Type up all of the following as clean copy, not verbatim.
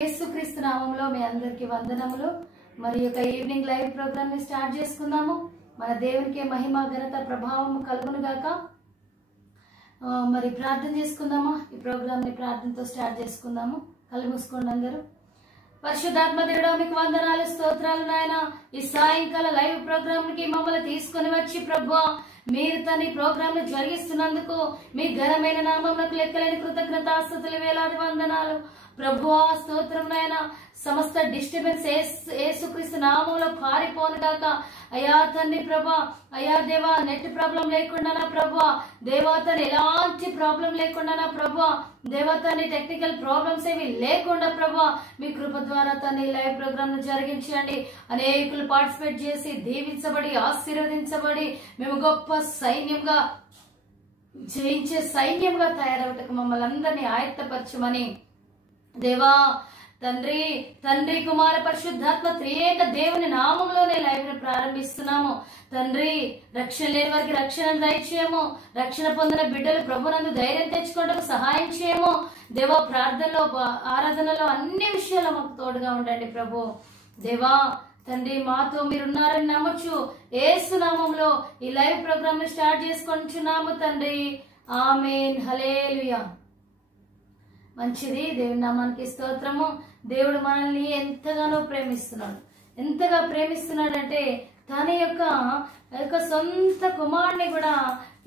యేసుక్రీస్తు నామములో మీ అందరికీ వందనములు. మరి యొక్క ఈవినింగ్ లైవ్ ప్రోగ్రామ్ ని స్టార్ట్ చేసుకుందాము. మన దేవునికి మహిమ ఘనత ప్రభావం కలుగును గాక. మరి ప్రార్థన చేసుకుందామా? ఈ ప్రోగ్రామ్ ని ప్రార్థనతో స్టార్ట్ చేసుకుందాము. కళ్ళు మూసుకోండి అందరూ. పరిశుద్ధాత్మ దేవుడా మీకు వందనాలు, స్తోత్రాలు నాయన. ఈ సాయంకాల లైవ్ ప్రోగ్రామ్ కి మమ్మల్ని తీసుకుని వచ్చి ప్రభువా మీరు తన ప్రోగ్రామ్ ను జరిగిస్తున్నందుకు మీ ఘనమైన నామమునకు లెక్కలేని కృతజ్ఞతాస్తుతులు, వేలాది వందనాలు ప్రభువా. స్తోత్రం నాయన. సమస్త డిస్టర్బెన్స్ యేసుక్రీస్తు నామంలో పారిపోను గాక. అయా తండ్రి ప్రభా, అయా దేవా నెట్ ప్రాబ్లం లేకుండా నా ప్రభా, దేవతని ఎలాంటి ప్రాబ్లం లేకుండా నా ప్రభా, దేవతని టెక్నికల్ ప్రాబ్లమ్స్ ఏమి లేకుండా ప్రభా మీ కృప ద్వారా తన లైవ్ ప్రోగ్రామ్ ను జరిగించండి. అనేకులు పార్టిసిపేట్ చేసి దీవించబడి ఆశీర్వదించబడి మేము గొప్ప సైన్యంగా జయించే సైన్యంగా తయారవటకు మమ్మల్ని అందరినీ ఆయత్తపరచమని దేవా తండ్రి తండ్రి కుమార పరిశుద్ధాత్మ త్రియేక దేవుని నామంలోనే లైవ్ ను ప్రారంభిస్తున్నాము. తండ్రి రక్షణ లేని వారికి రక్షణ దయచేయము. రక్షణ పొందిన బిడ్డలు ప్రభునందు ధైర్యం తెచ్చుకోవడానికి సహాయం చేయము. దేవా ప్రార్థనలో ఆరాధనలో అన్ని విషయాల్లో మాకు తోడుగా ఉండండి ప్రభు. దేవా తండ్రి మాతో మీరున్నారని నమ్మొచ్చు. యేసు నామంలో ఈ లైవ్ ప్రోగ్రామ్ ను స్టార్ట్ చేసుకుంటున్నాము తండ్రి. ఆమేన్. హల్లెలూయా. మంచిది. దేవుని నామానికి స్తోత్రము. దేవుడు మనల్ని ఎంతగానో ప్రేమిస్తున్నాడు. ఎంతగా ప్రేమిస్తున్నాడంటే తన యొక్క సొంత కుమారుని కూడా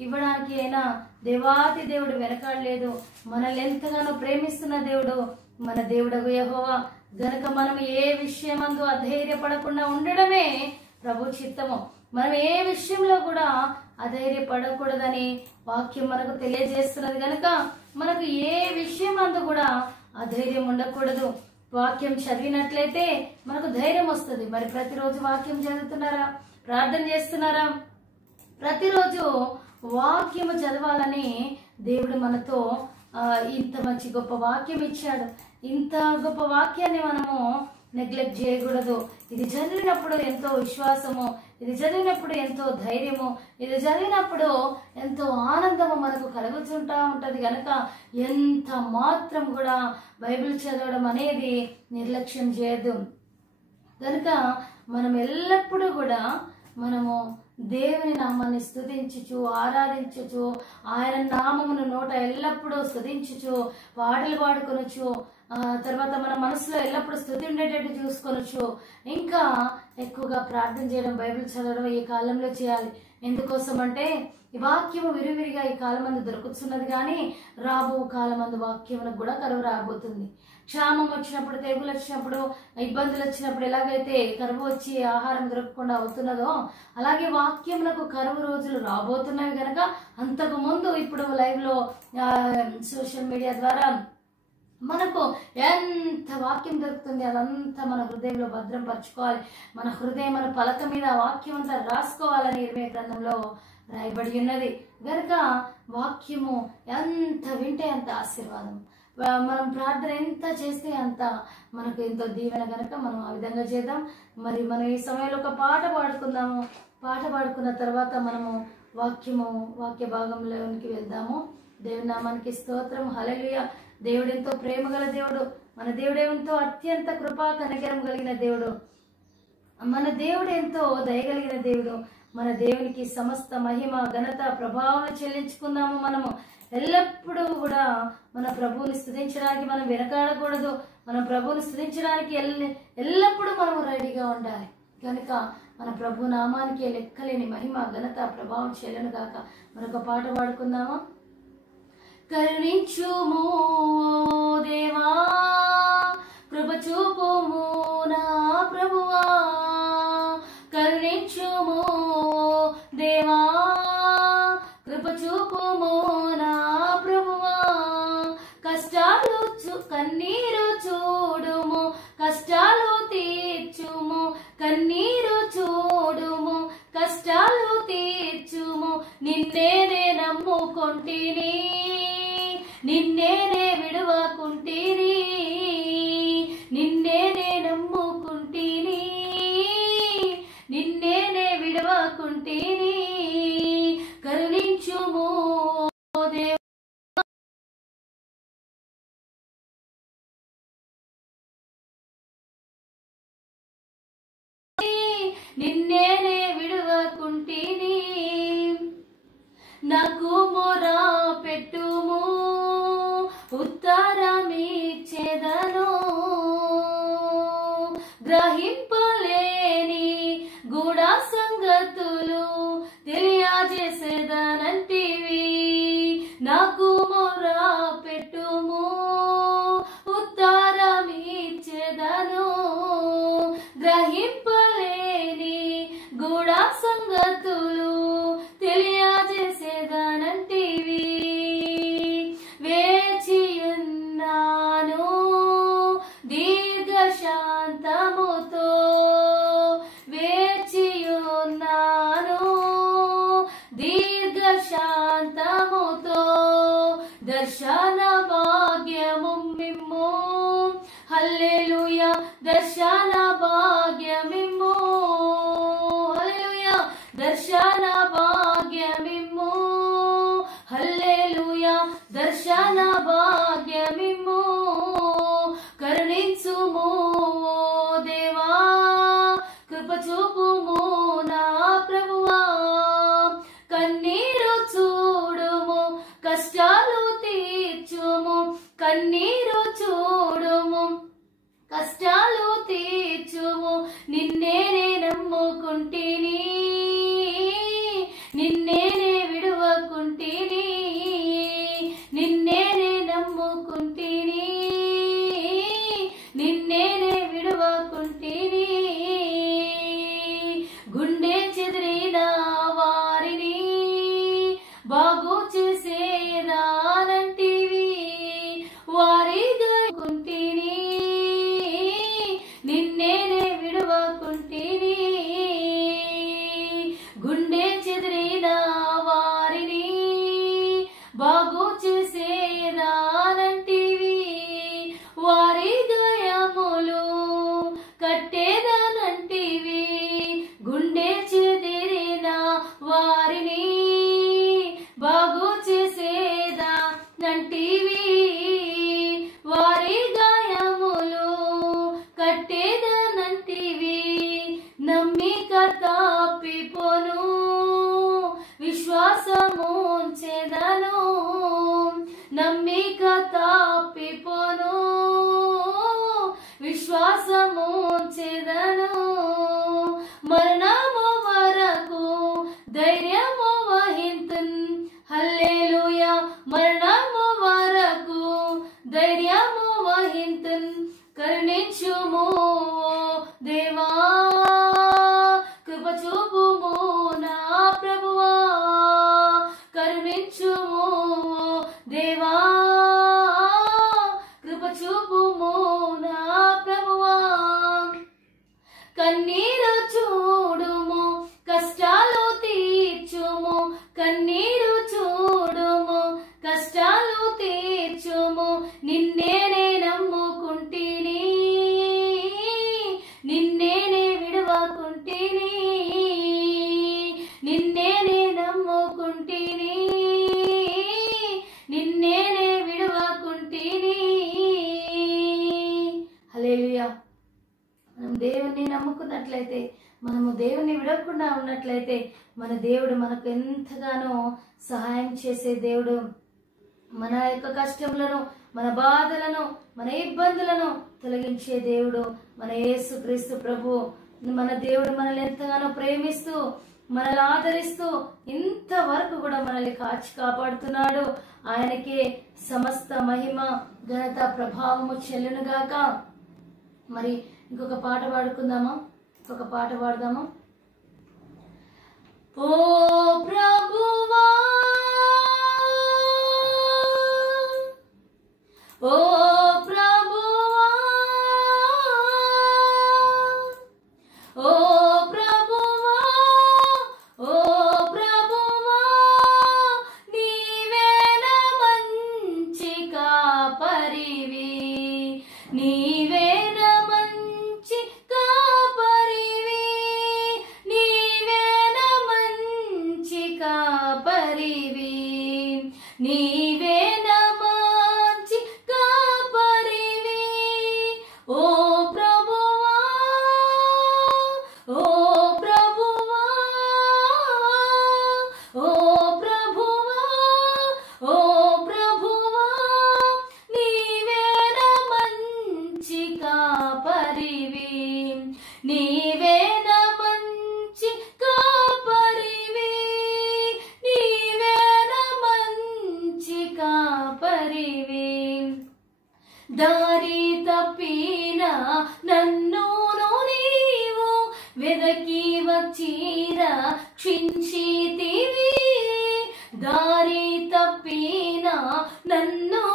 ఇవ్వడానికి అయినా దేవాతి దేవుడు వెనకాడలేదు. మనల్ని ఎంతగానో ప్రేమిస్తున్న దేవుడు మన దేవుడు యెహోవా గనుక మనం ఏ విషయమందు అధైర్యపడకుండా ఉండడమే ప్రభు చిత్తము. మనం ఏ విషయంలో కూడా అధైర్యపడకూడదని వాక్యం మనకు తెలియజేస్తున్నది. కనుక మనకు ఏ విషయం అందు కూడా అధైర్యం ఉండకూడదు. వాక్యం చదివినట్లయితే మనకు ధైర్యం వస్తుంది. మరి ప్రతిరోజు వాక్యం చదువుతున్నారా? ప్రార్థన చేస్తున్నారా? ప్రతిరోజు వాక్యము చదవాలని దేవుడు మనతో ఇంత మంచి గొప్ప వాక్యం ఇచ్చాడు. ఇంత గొప్ప వాక్యాన్ని మనము నెగ్లెక్ట్ చేయకూడదు. ఇది చదివినప్పుడు ఎంతో విశ్వాసము, ఇది చదివినప్పుడు ఎంతో ధైర్యము, ఇది చదివినప్పుడు ఎంతో ఆనందము మనకు కలుగుతుంటా ఉంటది. కనుక ఎంత మాత్రం కూడా బైబిల్ చదవడం అనేది నిర్లక్ష్యం చేయదు. కనుక మనం ఎల్లప్పుడూ కూడా మనము దేవుని నామాన్ని స్తుతించుచు ఆరాధించుచు ఆయన నామమును నోట ఎల్లప్పుడూ స్తుతించుచు పాటలు పాడుకొనొచ్చు. తర్వాత మన మనసులో ఎల్లప్పుడూ స్తుతి ఉండేటట్టు చూసుకొనొచ్చు. ఇంకా ఎక్కువగా ప్రార్థన చేయడం, బైబిల్ చదవడం ఈ కాలంలో చేయాలి. ఎందుకోసం అంటే ఈ వాక్యము విరివిరిగా ఈ కాలం మందు దొరుకుతున్నది. కానీ రాబో కాలం మందు వాక్యములకు కూడా కరువు రాబోతుంది. క్షామం వచ్చినప్పుడు, తెగులు వచ్చినప్పుడు, ఇబ్బందులు వచ్చినప్పుడు ఎలాగైతే కరువు వచ్చి ఆహారం దొరకకుండా అవుతున్నదో అలాగే వాక్యములకు కరువు రోజులు రాబోతున్నవి. కనుక అంతకు ముందు ఇప్పుడు లైవ్ లో సోషల్ మీడియా ద్వారా మనకు ఎంత వాక్యం దొరుకుతుంది అదంతా మన హృదయంలో భద్రం పరచుకోవాలి. మన హృదయం మన పలక మీద వాక్యం అంతా రాసుకోవాలని ఇర్మీయా గ్రంథంలో రాయబడి ఉన్నది. గనుక వాక్యము ఎంత వింటే అంత ఆశీర్వాదం, మనం ప్రార్థన ఎంత చేస్తే అంత మనకు ఎంతో దీవెన. గనక మనం ఆ విధంగా చేద్దాం. మరి మనం ఈ సమయంలో ఒక పాట పాడుకుందాము. పాట పాడుకున్న తర్వాత మనము వాక్య భాగంలోనికి వెళ్దాము. దేవుని నామానికి స్తోత్రం. హల్లెలూయా. దేవుడు ఎంతో ప్రేమ గల దేవుడు. మన దేవుడు ఎంతో అత్యంత కృపా కనికరం కలిగిన దేవుడు. మన దేవుడు ఎంతో దయగలిగిన దేవుడు. మన దేవునికి సమస్త మహిమ ఘనత ప్రభావం చెల్లించుకుందాము. మనము ఎల్లప్పుడూ కూడా మన ప్రభువుని స్తుతించడానికి మనం వెనకాడకూడదు. మన ప్రభువుని స్తుతించడానికి ఎల్లప్పుడూ మనము రెడీగా ఉండాలి. కనుక మన ప్రభు నామానికి లెక్కలేని మహిమ ఘనత ప్రభావం చెల్లును గాక. మరొక పాట పాడుకుందామా? కరుణించుము దేవా, కృప చూపుము నా ప్రభువా, కరుణించుము దేవా, కృప చూపుము నా ప్రభువా, కష్టాలు కన్నీరు చూడుము, కష్టాలు తీర్చుము, కన్నీరు చూడుము, కష్టాలు తీర్చుము, నిన్నేనే నమ్ముకొంటిని, నిన్నేనే విడువకుంటిని, నిన్నేనే నమ్ముకుంటిని, నిన్నేనే విడువకుంటిని, కరుణించుము దేవా. నిన్నేనే విడువకుంటిని. నాకు మొరా పెట్టుము ఉత్తరమిచ్చెదను. గ్రహింపలేని గూఢ సంగతులు తెలియజేసేదనంటివి. నాకు మొరా పెట్టుము ఉత్తరమిచ్చెదను. గ్రహింపలేని గూఢ సంగతులు తెలియజేసేదనంటివి. వేచియున్నాను దీర్ఘశాంతముతో, వేచియున్నాను దీర్ఘశాంతముతో. దర్శన భాగ్యము మిమ్ము హల్లెలూయా, దర్శన భాగ్యమిమ్ము హల్లెలూయా, దర్శన భాగ్యమిమ్ము హల్లెలూయా, దర్శన భాగ్యమిమ్ము. కరుణించుము ఓ దేవా, కృప చూపుము నా ప్రభువా. కన్నీరు చూడుము, కష్టాలు తీర్చుము, కన్నీరు చూడుము, కష్టాలు తీర్చుము. నిన్నేనే నమ్ముకుంటిని, నిన్నేనే విడువకుంటిని, నిన్నేనే నమ్ముకుంటిని, నిన్నేనే విడువకుంటిని. గుండె చెదిరిన వారిని బాగు చేసేదానంటివి. వారిగా కుంటిని, నిన్నేనే విడువకుంటిని. గుండె చెదిరిన వారిని బాగు చేసేదానంటివి. వారి గాయములు కట్టేదానంటివి. గుండె చెదిరిన వారిని బాగు చేసేదానంటివి. వారి గాయములు కట్టేదానంటివి. నమ్మిక తప్పిపోను విశ్వాసముంచెదను, నమ్మిక తప్పిపోను విశ్వాసముంచెదను. మరణము వరకు ధైర్యము వహింతున్ హల్లెలూయా, మరణము వరకు ధైర్యము వహింతున్. కరుణించుము ఓ దేవా, కృప చూపుము నా ప్రభువా. కరుణించుము ఓ దేవా, కృప చూపుము నా ప్రభువా. కన్నీరు చూడుము, కష్టాలు తీర్చుము, కన్నీరు చూడుము, కష్టాలు తీర్చుము. నిన్నేనే నమ్ముకుంటిని, నిన్నేనే విడువకుంటిని, నిన్నేనే నమ్ముకుంటిని, నిన్నేనే విడువకుంటిని. హల్లెలూయా. మనం దేవుణ్ణి నమ్ముకున్నట్లయితే, మనము దేవుణ్ణి విడవకుండా ఉన్నట్లయితే, మన దేవుడు మనకు ఎంతగానో సహాయం చేసే దేవుడు. మన యొక్క కష్టములను, మన బాధలను, మన ఇబ్బందులను తొలగించే దేవుడు మన యేసుక్రీస్తు ప్రభు. మన దేవుడు మనల్ని ఎంతగానో ప్రేమిస్తూ, మనల్ని ఆదరిస్తూ, ఇంతవరకు కూడా మనల్ని కాచి కాపాడుతున్నాడు. ఆయనకే సమస్త మహిమ, ఘనత, ప్రభావము చెల్లునుగాక. మరి ఇంకొక పాట పాడుకుందామా? ఇంకొక పాట పాడదామా? ఓ ప్రభువా, ఓ ప్రభువా, ఓ ప్రభువా, ఓ ప్రభువా, నీవేన మంచి కాపరివి, నీవేన మంచి కాపరివి, నీవేన మంచి కాపరివి. కాపరివి, నీవేన మంచి కాపరివి, నీవేన మంచి కాపరివి. దారి తప్పిన నన్ను నీవు వెదకి వచ్చి రక్షించితివి, దారి తప్పిన నన్ను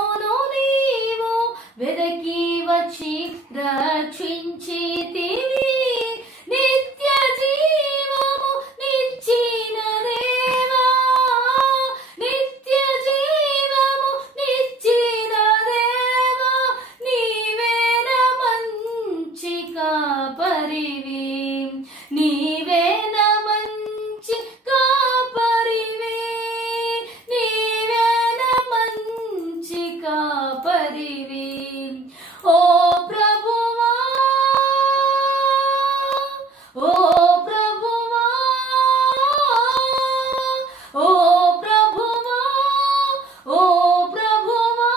నీవు వెదకి వచ్చి రక్షించితివి. నిత్య జీవము నిచ్చిన దేవా, నిత్య జీవము నిచ్చిన దేవా, నీవేన మంచి కాపరివి, నీవేన మంచి కాపరివి, నీవేన మంచి కాపరివి. ఓ ప్రభువా, ఓ ప్రభువా, ఓ ప్రభువా, ఓ ప్రభువా,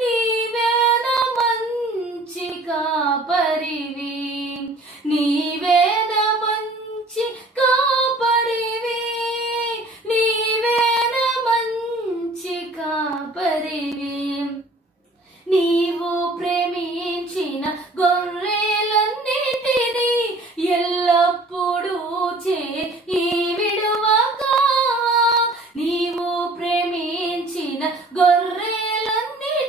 నీవేన మంచి కాపరివి, నీవేన మంచి కాపరివి, నీవేన మంచి కాపరివి. నీవు ప్రేమించిన గొర్రెలన్నిటినీ ఎల్లప్పుడూ చేయి విడువక, నీవు ప్రేమించిన గొర్రెలన్నిటినీ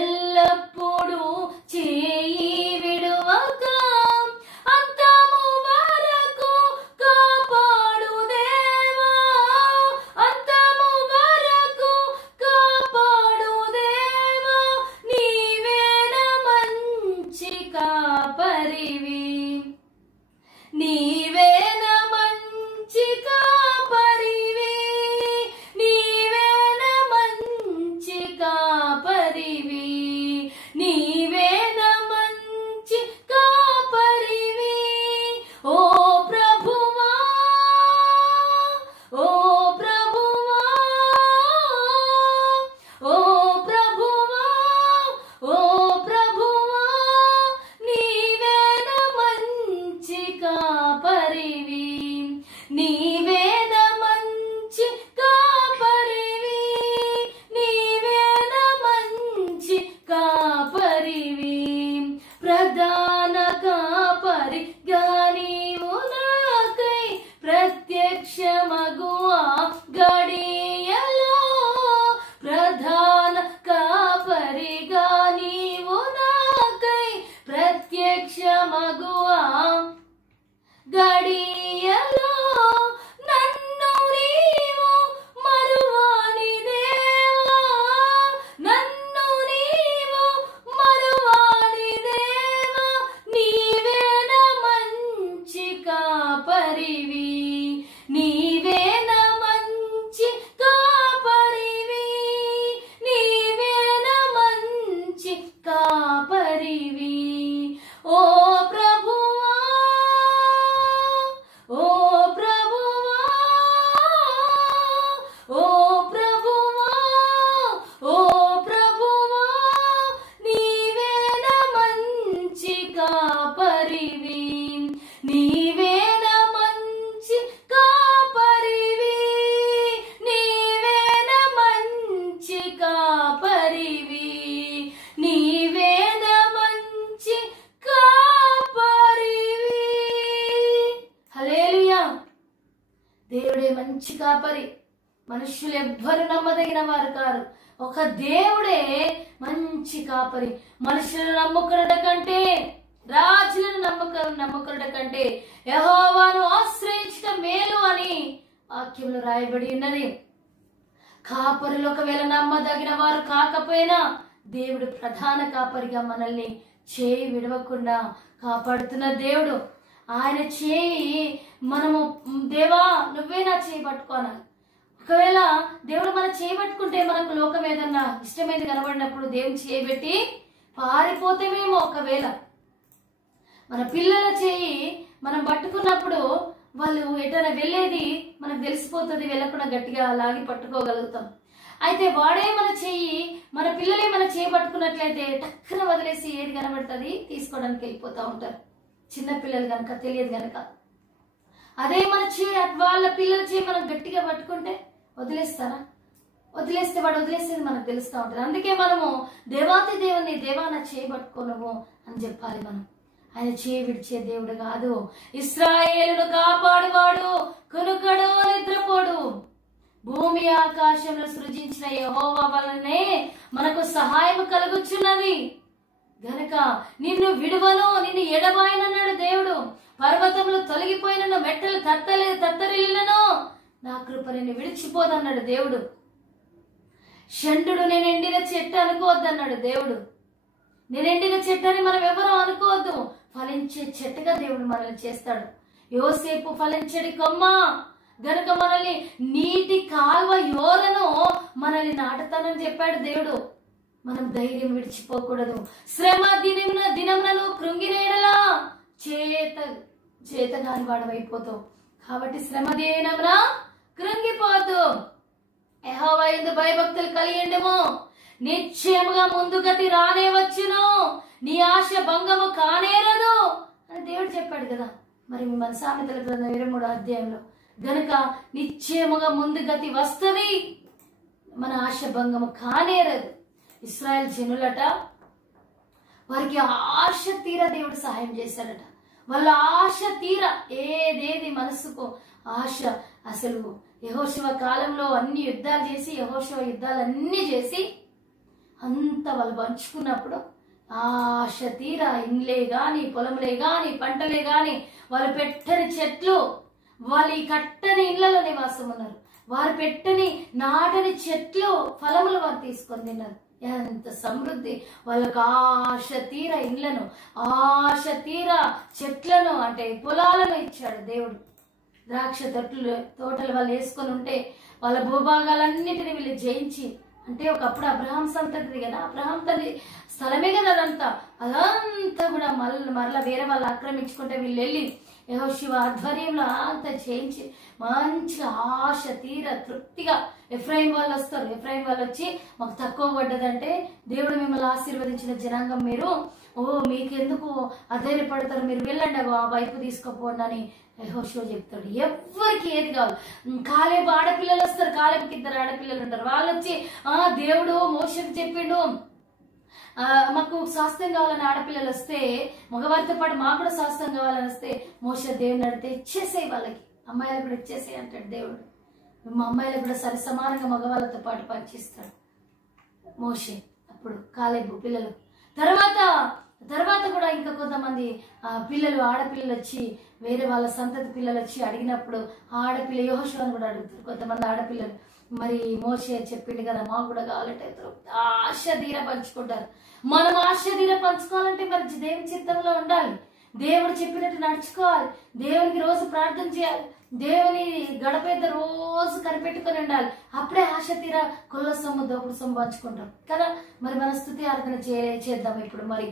ఎల్లప్పుడూ చేయి విడువక, అంతము వరకు కాపాడు దేవా, అంతము వరకు కాపాడు దేవా, నీవేన మంచి కాపరివి, నీవేన మంచి కాపరివి, నీవేన మంచి కాపరివి, నీవేన మంచి కాపరివి. ఓ ప్రభువా, ఓ ప్రభువా, ఓ ప్రభువా, ఓ ప్రభువా, నీవేన మంచి కాపరివి, నీవేన మంచి కాపరివి, నీవేన మంచి కాపరివి. ప్రధాన కాపరిగా నీవు నాకై ప్రత్యక్షమగు ఆ గడియలో, ప్రధాన కాపరిగా నీవు నాకై ప్రత్యక్షమగు ఆ గడియలో, నన్ను నీవు మరువాని దేవా, నన్ను నీవు మరువాని దేవా, నీవేన మంచి కాపరివి, నీవేన మంచి కాపరివి, నీవేన మంచి కాపరివి. ఓ ప్రభువా, ఓ ప్రభువా, ఓ ప్రభువా, ఓ ప్రభువా, నీవేన మంచి కాపరివి, నీవేన మంచి కాపరివి, నీవేన మంచి కాపరివి, నీవేన మంచి కాపరివి. హల్లెలూయా. దేవుడే మంచి కాపరి, మనుష్యులు ఎవ్వరు నమ్మదగిన వారు కాదు, ఒక దేవుడే మంచి కాపరి. మనుషులను నమ్ముకున్నట కంటే, రాజులను నమ్ముకున్నట కంటే యెహోవాను ఆశ్రయించడం మేలు అని వాక్యంలో రాయబడి ఉన్నది. కాపరులు ఒకవేళ నమ్మదగిన వారు కాకపోయినా దేవుడు ప్రధాన కాపరిగా మనల్ని చేయి విడవకుండా కాపాడుతున్న దేవుడు. ఆయన చేయి మనము దేవా నువ్వే నా చేయి పట్టుకోనాలి. ఒకవేళ దేవుడు మన చేయి పట్టుకుంటే మనకు లోకం ఏదన్నా ఇష్టమైనది కనబడినప్పుడు దేవుని చేయి పెట్టి పారిపోతేమేమో. ఒకవేళ మన పిల్లల చేయి మనం పట్టుకున్నప్పుడు వాళ్ళు ఎటైనా వెళ్ళేది మనకు తెలిసిపోతుంది, వెళ్ళకుండా గట్టిగా లాగి పట్టుకోగలుగుతాం. అయితే వాడే మన పిల్లలే మన చేయి పట్టుకున్నట్లయితే టక్కున వదిలేసి ఏది కనబడుతుంది తీసుకోవడానికి వెళ్ళిపోతూ ఉంటారు. చిన్న పిల్లలు కనుక తెలియదు కనుక. అదే వాళ్ళ పిల్లల చేయి మనం గట్టిగా పట్టుకుంటే వదిలేస్తారా? వదిలేస్తే వాడు వదిలేసేది మనకు తెలుస్తూ ఉంటుంది. అందుకే మనము దేవాతి దేవుని దేవా నా చేయి పట్టుకోను అని చెప్పాలి. మనం ఆయన చేయి విడిచే దేవుడు కాదు. ఇశ్రాయేలును కాపాడువాడు, కొనుకడు, నిద్రపోడు. భూమి ఆకాశంలో సృజించిన యెహోవా వలనే మనకు సహాయం కలుగుచున్నది గనక నిన్ను విడువను, నిన్ను ఎడబాయనన్నాడు దేవుడు. పర్వతములు తొలగిపోయినను, మెట్టలు తత్తరిల్లినను నా కృప నిన్ను విడిచిపోదన్నాడు దేవుడు. షండు నేను ఎండిన చెట్టు అనుకోవద్దన్నాడు దేవుడు. నేను ఎండిన చెట్టు అని మనం ఎవరూ అనుకోవద్దు. ఫలించే చెట్టుగా దేవుడు మనల్ని చేస్తాడు. యోసేపు ఫలించడి కొమ్మ గనుక మనల్ని నీటి కాల్వ యోరను మనల్ని నాటుతానని చెప్పాడు దేవుడు. మనం ధైర్యం విడిచిపోకూడదు. శ్రమ దినములను కృంగినేడలా చేతగాని వాడవైపోతావు. కాబట్టి శ్రమ దినమున కృంగిపోతూ యెహోవా యందు భయభక్తులు కలిగిండెము. నిశ్చయముగా ముందు గతి రానే వచ్చును, నీ ఆశ భంగము కానేరదు అని దేవుడు చెప్పాడు కదా. మరి మన సామెతల గ్రంథం 23వ అధ్యాయంలో గనుక నిశ్చయముగా ముందు గతి వస్తుంది, మన ఆశ భంగము కానేరదు. ఇశ్రాయేల్ జనులట, వారికి ఆశ తీర దేవుడు సహాయం చేశాడట. వాళ్ళ ఆశ తీర ఏదేది మనసుకు ఆశ. అసలు యెహోషువ కాలంలో అన్ని యుద్ధాలు చేసి, యెహోషువ యుద్ధాలన్నీ చేసి అంత వాళ్ళు పంచుకున్నప్పుడు ఆశ తీర ఇండ్లే గాని, పొలంలే గాని, పంటలే గాని, వాళ్ళు పెట్టని చెట్లు, వాళ్ళు ఈ కట్టని ఇళ్లలో నివాసం ఉన్నారు. వారు పెట్టని నాటని చెట్లు ఫలములు వారు తీసుకొని తిన్నారు. ఎంత సమృద్ధి! వాళ్ళకు ఆశ తీర ఇండ్లను, ఆశ తీర చెట్లను అంటే పొలాలను ఇచ్చాడు దేవుడు. ద్రాక్ష తోటలు వాళ్ళు వేసుకొని ఉంటే వాళ్ళ భూభాగాలన్నిటిని వీళ్ళు జయించి, అంటే ఒకప్పుడు అబ్రహాం సంతతి కదా, అబ్రహాం తల్లి స్థలమే కదా అదంతా కూడా మరలా వేరే వాళ్ళు ఆక్రమించుకుంటే వీళ్ళు వెళ్ళి యెహోషువ ఆధ్వర్యంలో అంతా చేయించి మంచిగా ఆశ తీర తృప్తిగా ఎఫ్రాయిం వాళ్ళు వస్తారు. ఎఫ్రాయిం వాళ్ళు వచ్చి మాకు తక్కువ పడ్డదంటే దేవుడు మిమ్మల్ని ఆశీర్వదించిన జనాంగం మీరు, మీకెందుకు అధైర్యపడతారు, మీరు వెళ్ళండి ఆ వైపు తీసుకోపోండి అని యెహోషువ చెప్తాడు. ఎవరికి ఏది కావాలి. కాలేబు ఆడపిల్లలు వస్తారు, కాలేబుకి 2 ఆడపిల్లలు ఉంటారు. వాళ్ళు వచ్చి దేవుడు మోషేకి చెప్పిండు మాకు స్వాస్థ్యం కావాలని ఆడపిల్లలు వస్తే, మగవారితో పాటు మాకు కూడా స్వాస్థ్యం కావాలని వస్తే మోషే దేవుని అడిగితే ఇచ్చేసేయి, వాళ్ళకి అమ్మాయిలకు కూడా ఇచ్చేసేయి అంటాడు దేవుడు. మా అమ్మాయిలకు కూడా సరి సమానంగా మగవాళ్ళతో పాటు పనిచేస్తాడు మోషే. అప్పుడు కాలేబు పిల్లలు తర్వాత కూడా ఇంకా కొంతమంది పిల్లలు ఆడపిల్లలు వచ్చి, వేరే వాళ్ళ సంతతి పిల్లలు వచ్చి అడిగినప్పుడు ఆడపిల్ల యెహోషువను కూడా అడుగుతారు కొంతమంది ఆడపిల్లలు. మరి మోషే చెప్పిండు కదా మాకు కూడా కావాలంటే ఆశ తీర పంచుకుంటారు. మనం ఆశ తీర పంచుకోవాలంటే మరి దేవుని చిత్తంలో ఉండాలి, దేవుడు చెప్పినట్టు నడుచుకోవాలి, దేవునికి రోజు ప్రార్థన చేయాలి, దేవుని గడపేద రోజు కనిపెట్టుకుని ఉండాలి. అప్పుడే ఆశ తీర కొల్ల సొమ్ము దోపుడు సొమ్ము పంచుకుంటాం కదా. మరి మన స్తుతి ఆరాధన చేద్దాం. ఇప్పుడు మరి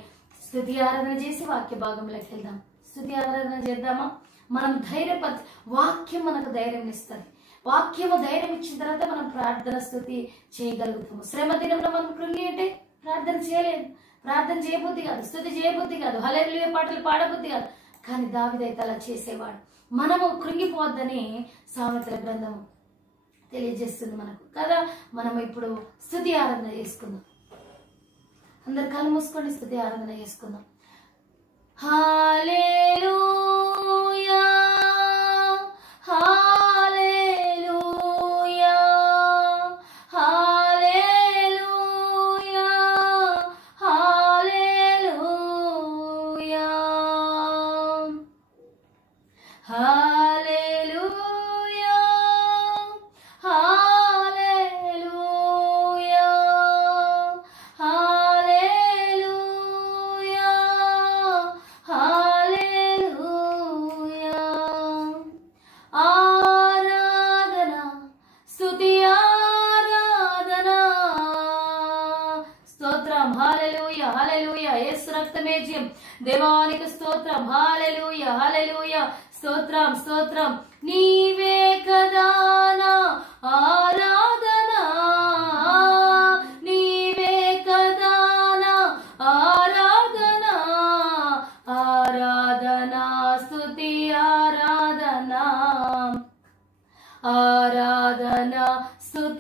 స్తుతి ఆరాధన చేసి వాక్య భాగంలోకి వెళ్దాం. స్తుతి ఆరాధన చేద్దామా? మనం వాక్యం మనకు ధైర్యం ఇస్తుంది. వాక్యము ధైర్యం ఇచ్చిన తర్వాత మనం ప్రార్థన స్తుతి చేయగలుగుతాము. శ్రమ దినంలో మనం కృంగి అంటే ప్రార్థన చేయలేదు, ప్రార్థన చేయబుద్ధి కాదు, స్తుతి చేయబుద్ధి కాదు, హల్లెలూయా పాటలు పాడబుద్ధి కాదు. కానీ దావీదైతే అలా చేసేవాడు. మనము కృంగిపోవద్దని సామెతల గ్రంథం తెలియజేస్తుంది మనకు కదా. మనం ఇప్పుడు స్తుతి ఆరాధన చేసుకుందాం. అందరు కళ్ళు మూసుకొని స్తుతి ఆరాధన చేసుకుందాం. హల్లెలూయా హల్లెలూయా హల్లెలూయా హల్లెలూయా హల్లెలూయా హల్లెలూయా హల్లెలూయా హల్లెలూయా ఆరాధన స్తుతి ఆరాధన స్తోత్రం. హల్లెలూయా హల్లెలూయా యేసు రక్తమే జయం. దేవానికి స్తోత్రం. హల్లెలూయా హల్లెలూయా స్తోత్రం స్తోత్రం. నీవే కదా నా ఆరాధన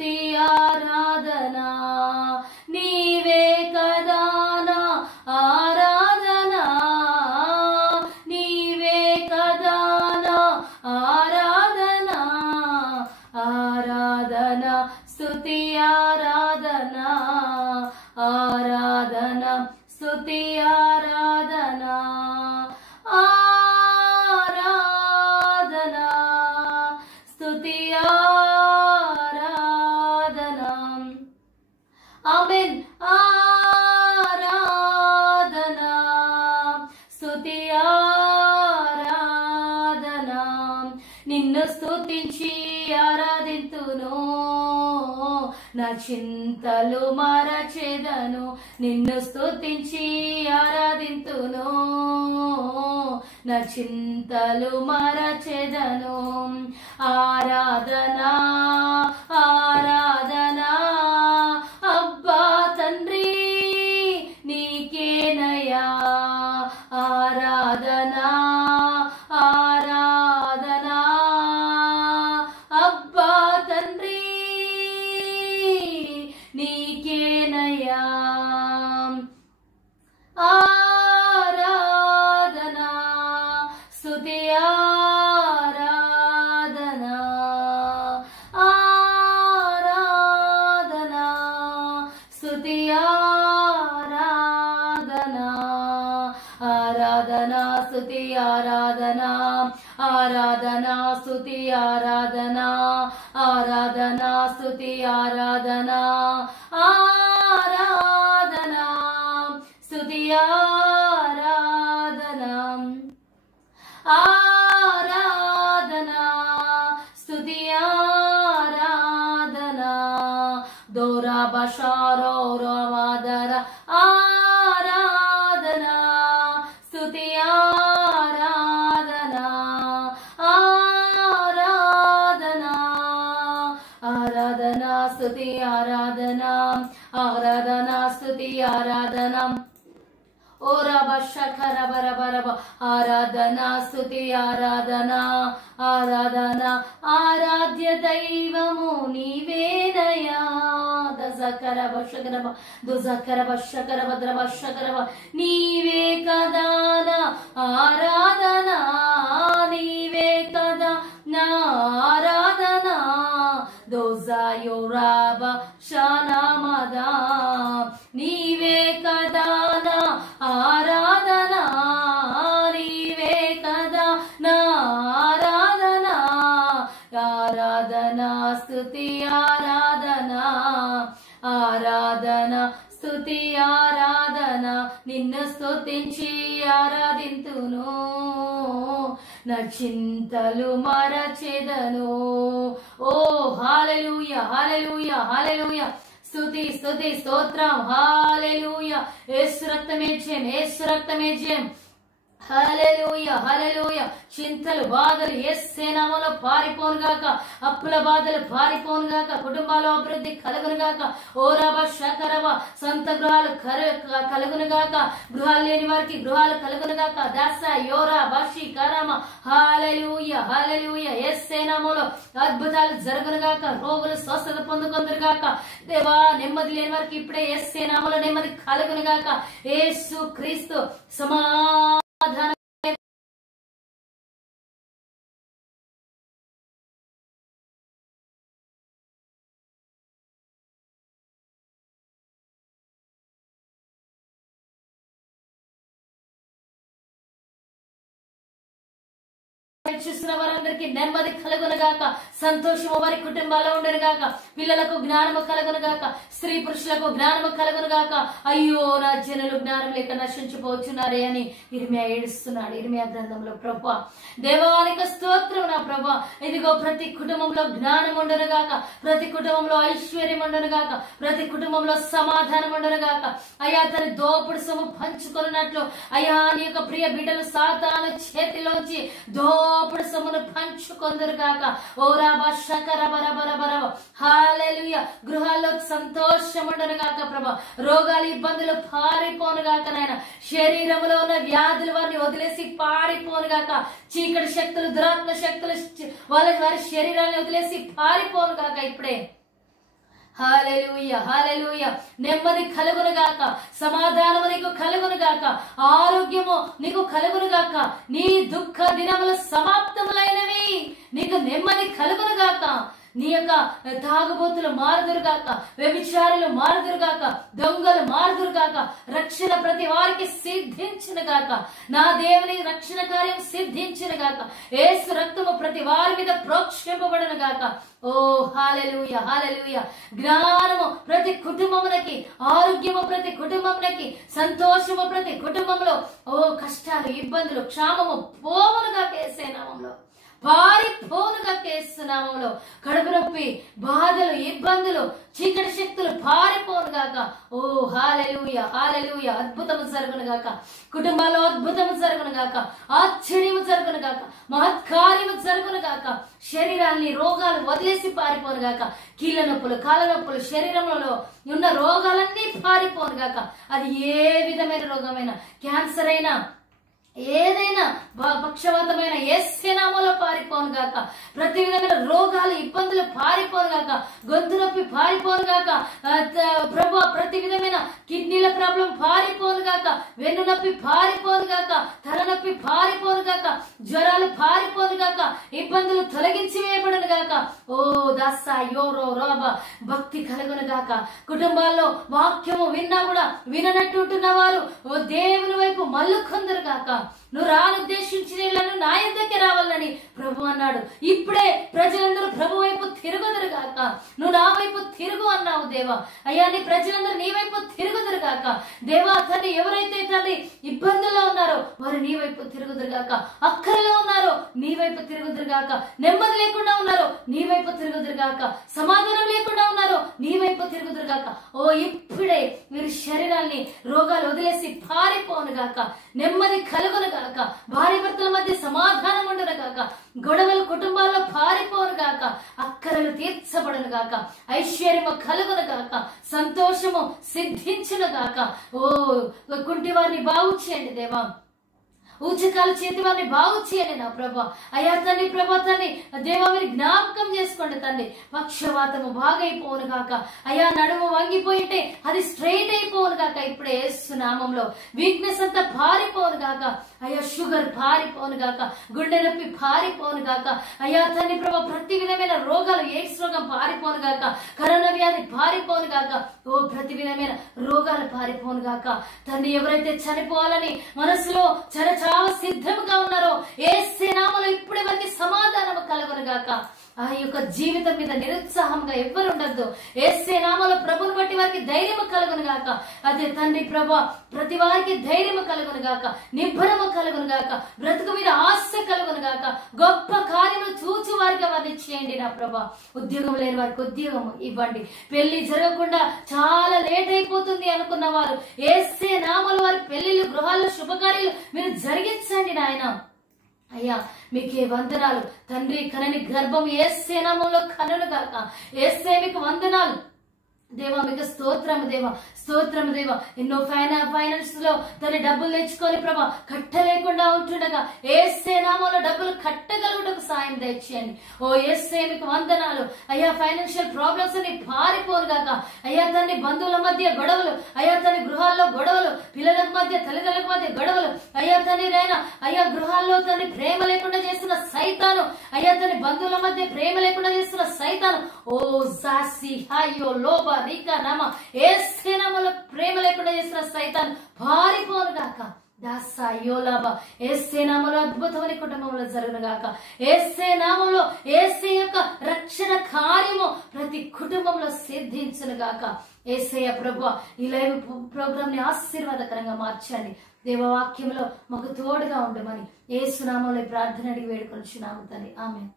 స్తుతి ఆరాధనా నీవే కదా నా ఆరాధనా నీవే కదా నా ఆరాధనా ఆరాధనా స్తుతి ఆరాధనా ఆరాధనా స్తుతి ఆరాధనా ఆరాధనా స్తుతి ఆరాధనా ఆమేన్ ఆరాధనా స్తుతి ఆరాధనా నిన్ను స్తుతించి ఆరాధింతును నా చింతలు మరచెదను నిన్ను స్తుతించి ఆరాధింతును నా చింతలు మరచెదను ఆరాధనా ఆరాధనా అబ్బా తండ్రి నీకేనయా ఆరాధనా ఆరాధనా అబ్బా తండ్రి నీకేనయా ఆరాధనా స్తుతి ఆరాధనా ఆరాధనా స్తుతి ఆరాధనా ఆరాధనా స్తుతి ఆరాధనా ఆరాధనా స్తుతి ఆరాధనా ఆరాధనా స్తుతి ఆరాధనా ఆరాధనా స్తుతి ఆరాధనా ఆరాధనా స్తుతి ఆరాధనా దోరా బషారో రవాదర ఆరాధనా స్తుతి ఆరాధనా ఆరాధనా ఆరాధనా స్తుతి ఆరాధనా ఆరాధనా స్తుతి ఆరాధనా ఓ రబ శఖర బర బరబ ఆరాధనా స్తుతి ఆరాధనా ఆరాధనా ఆరాధ్య దైవము నీవేనయా దజకర బషకరబ దుజకర బషకర భద్ర బషకరబ నీవే కదా నా ఆరాధనా నీవే కదా నా ఆరాధనా దోజాయోరాబ షానామదా నీవే కదా నా ఆరాధనా నీవే కదా నా ఆరాధనా ఆరాధనా స్తుతి ఆరాధనా ఆరాధనా స్తుతి ఆరాధనా నిన్ను స్తుతించి ఆరాధింతును నా చింతలు మరచెదను ఓ హల్లెలూయా హల్లెలూయా హల్లెలూయా స్తుతి స్తుతి స్తోత్రం హల్లెలూయా యేసు రక్తమే జయం యేసు రక్తమే జయం హల్లెలూయా హల్లెలూయా చింతలు బాధలు యేసు నామములో పారిపోను గాక అప్పుల బాధలు పారిపోను గాక కుటుంబాల అభివృద్ధి కలుగును గాక ఓరాబ శకరవ సొంత గృహాలు కలుగును గాక గృహాలు లేని వారికి గృహాలు కలుగును గాక దాస యోరా బషి కరమ హల్లెలూయా హల్లెలూయా యేసు నామములో అద్భుతాలు జరుగును గాక రోగులు స్వస్థత పొందుకొందురు గాక దేవా నెమ్మది లేని వారికి ఇప్పుడే యేసు నామములో నెమ్మది కలుగును గాక యేసు క్రీస్తు సమాధానం చూస్తున్న వారందరికీ నెమ్మది కలుగునుగాక సంతోషము వారి కుటుంబాల్లో ఉండనుగాక పిల్లలకు జ్ఞానము కలుగునుగాక స్త్రీ పురుషులకు జ్ఞానము కలుగునుగాక అయ్యో నా జనులు జ్ఞానం లేక నశించిపోతున్నారే అని ఇర్మియా ఏడుస్తున్నాడు ఇర్మియా గ్రంథంలో ప్రభా దేవానికి స్తోత్రం నా ప్రభా ఇదిగో ప్రతి కుటుంబంలో జ్ఞానం ఉండనుగాక ప్రతి కుటుంబంలో ఐశ్వర్యం ఉండనుగాక ప్రతి కుటుంబంలో సమాధానం ఉండనుగాక అయ్యా తన దోపుడు సొమ్ము పంచుకున్నట్లు అయ్యా నీ యొక్క ప్రియ బిడ్డలు సాతాను చేతిలోంచి దోపుడు సొమ్మును పంచుకొందరు గాక ఓరాబా శకర బర బర బర హల్లెలూయా గృహాల్లో సంతోషం ఉండను గాక ప్రభా రోగాలు ఇబ్బందులు పారిపోను గాక నాయన శరీరంలో ఉన్న వ్యాధులు వారిని వదిలేసి పారిపోను గాక చీకటి శక్తులు దురాత్మ శక్తులు వారి శరీరాన్ని వదిలేసి పారిపోను గాక ఇప్పుడే హల్లెలూయా హల్లెలూయా. నెమ్మది కలుగునుగాక, సమాధానము నీకు కలుగునుగాక, ఆరోగ్యము నీకు కలుగునుగాక. నీ దుఃఖ దినములు సమాప్తములైనవి, నీకు నెమ్మది కలుగునుగాక. నీ యొక్క తాగుబోతులు మారుదురుగాక, వ్యభిచారులు మారుదురుగాక, దొంగలు మారుదురుగాక. రక్షణ ప్రతి వారికి సిద్ధించునుగాక. నా దేవుని రక్షణ కార్యం సిద్ధించునుగాక. యేసు రక్తము ప్రతి వారి మీద ప్రోక్షింపబడునుగాక. ఓ హల్లెలూయా హల్లెలూయా. జ్ఞానము ప్రతి కుటుంబమునకి, ఆరోగ్యము ప్రతి కుటుంబమునకి, సంతోషము ప్రతి కుటుంబంలో. ఓ కష్టాలు, ఇబ్బందులు, క్షామము పోవునుగాక యేసు నామములో, పారిపోనుగా యేసు నామములో. కడుపు నొప్పి, బాధలు, ఇబ్బందులు, చీకటి శక్తులు పారిపోనుగాక. ఓ హల్లెలూయా హల్లెలూయా. అద్భుతము జరుగునుగాక, కుటుంబాల్లో అద్భుతము జరుగునుగాక, ఆశ్చర్యము జరుగునుగాక, మహత్కార్యము జరుగునుగాక. శరీరాన్ని రోగాలు వదిలేసి పారిపోనుగాక. కీళ్ళ నొప్పులు, కాళ్ళ నొప్పులు, శరీరంలో ఉన్న రోగాలన్నీ పారిపోనుగాక. అది ఏ విధమైన రోగమైనా, క్యాన్సర్ అయినా, ఏదైనా పక్షవాతమైన యేసు నామములో పారిపోనుగాక. ప్రతి విధమైన రోగాలు, ఇబ్బందులు పారిపోనుగాక. గొంతు నొప్పి పారిపోనుగాక ప్రభు. ప్రతి విధమైన కిడ్నీల ప్రాబ్లం పారిపోనుగాక, వెన్ను నొప్పి పారిపోనుగాక, తలనొప్పి పారిపోనుగాక, జ్వరాలు పారిపోనుగాక, ఇబ్బందులు తొలగించి వేయబడునుగాక. ఓ దాస యోరో రోబ. భక్తి కలుగునుగాక. కుటుంబాల్లో వాక్యము విన్నా కూడా విననట్టు ఉంటున్న వారు ఓ దేవుని వైపు మల్లుకొందురుగాక. నువ్వు రానుద్దేశించిన నా యుద్ధకి రావాలని ప్రభు అన్నాడు. ఇప్పుడే ప్రజలందరూ ప్రభు వైపు తిరుగుదురుగాక. నువ్వు నా వైపు తిరుగు అన్నావు దేవా. అయ్యా, నీ ప్రజలందరూ నీ వైపు తిరుగుదురుగాక. దేవా తండ్రి, ఎవరైతే తండ్రి ఇబ్బందుల్లో ఉన్నారో వారు నీ వైపు తిరుగుదురుగాక. అక్కరలో ఉన్నారో నీ వైపు తిరుగుదురుగాక. నెమ్మది లేకుండా ఉన్నారో నీ వైపు తిరుగుదురుగాక. సమాధానం లేకుండా ఉన్నారో నీ వైపు తిరుగుదురుగాక. ఓ ఇప్పుడే వీరి శరీరాన్ని రోగాలు వదిలేసి పారిపోనుగాక. నెమ్మది కలుగునుగాక. భార్య భర్తల మధ్య సమాధానం ఉండునుగాక. గొడవలు కుటుంబాల్లో పారిపోనుగాక. అక్కరలు తీర్చబడునుగాక. ఐశ్వర్యము కలుగునుగాక. సంతోషము సిద్ధించునుగాక. ఓ కుంటి వారిని బాగు చేయండి దేవా. ఊచకాల చేతి వారిని బాగు చేయండి నా ప్రభా. అయ్యా తండ్రి, ప్రభా తండ్రి దేవా, మీరు జ్ఞాపకం చేసుకోండి తండ్రి. పక్షవాతము బాగైపోను గాక. అయ్యా నడుము వంగిపోయింటే అది స్ట్రైట్ అయిపోను గాక. ఇప్పుడే యేసు నామంలో వీక్నెస్ అంతా పారిపోను గాక. అయ్యా షుగర్ పారిపోను గాక. గుండె నొప్పి పారిపోను గాక. అయ్యా తండ్రి ప్రభా, ప్రతి విధమైన రోగాలు, ఎయిడ్స్ రోగం పారిపోను గాక. కరోనా వ్యాధి పారిపోను గాక. ఓ ప్రతి విధమైన రోగాలు పారిపోను గాక. తండ్రి, ఎవరైతే చనిపోవాలని మనసులో చావ సిద్ధంగా ఉన్నారో యేసు నామములో ఇప్పుడే వారికి సమాధానము కలుగునుగాక. ఆ యొక్క జీవితం మీద నిరుత్సాహంగా ఎవ్వరు ఉండద్దు. యేసు నామములో ప్రభుని బట్టి వారికి ధైర్యము కలుగునుగాక. అదే తండ్రి ప్రభా, ప్రతి వారికి ధైర్యము కలుగునుగాక, నిబ్బరము కలుగునుగాక, బ్రతుకు మీద ఆశ కలుగునుగాక. గొప్ప కార్యములు చూచి వారికి వారిని చేయండి నా ప్రభా. ఉద్యోగం లేని వారికి ఉద్యోగం ఇవ్వండి. పెళ్లి జరగకుండా చాలా లేట్ అయిపోతుంది అనుకున్న వారు యేసు నామములో వారి పెళ్లిళ్ళు, గృహాల్లో శుభకార్యాలు మీరు జరిగించండి నాయన. అయ్యా మీకే వందనాలు తండ్రి. కనని గర్భం యేసు నామములో కనులుగాక. యేసే మీకు వందనాలు దేవా. మీకు స్తోత్రము దేవా, స్తోత్రము దేవా. ఎన్నో ఫైనాన్స్ లో తన డబ్బులు తెచ్చుకొని ప్రభా కట్టలేకుండా ఉంటుండగా యేసు నామములో డబ్బులు కట్టగలుగుటకు సాయం దయచేయండి. ఓ యేసే మీకు వందనాలు. అయ్యా ఫైనాన్షియల్ ప్రాబ్లమ్స్ అని పారిపోనుగాక. అయ్యా తండ్రి, బంధువుల మధ్య గొడవలు, అయ్యా తండ్రి గృహాల్లో గొడవలు, పిల్లల మధ్య, తల్లిదండ్రుల మధ్య గొడవలు, అయ్యా తండ్రి నాయన, అయ్యా గృహాల్లో తండ్రి ప్రేమ లేకుండా చేస్తున్న సైతాను, అయ్యా తండ్రి బంధువుల మధ్య ప్రేమ లేకుండా చేస్తున్న సైతాను, ఓ జాసి హాయో లోబ రీకా నామ యేసు నామములో ప్రేమ లేకుండా చేస్తున్న సైతాను పారిపోనుగాక. దాసా యోలాబ యేసు నామములో అద్భుతమైన కుటుంబంలో జరుగునుగాక. యేసు నామములో యేసు యొక్క రక్షణ కార్యము ప్రతి కుటుంబంలో సిద్ధించునుగాక. యేసయ్య ప్రభువా, ఈ లైవ్ ప్రోగ్రామ్ ని ఆశీర్వాదకరంగా మార్చండి. దేవవాక్యంలో మాకు తోడుగా ఉండమని యేసు నామములో ప్రార్థన అడిగి వేడుకొనిచున్నాము తండ్రి, ఆమేన్.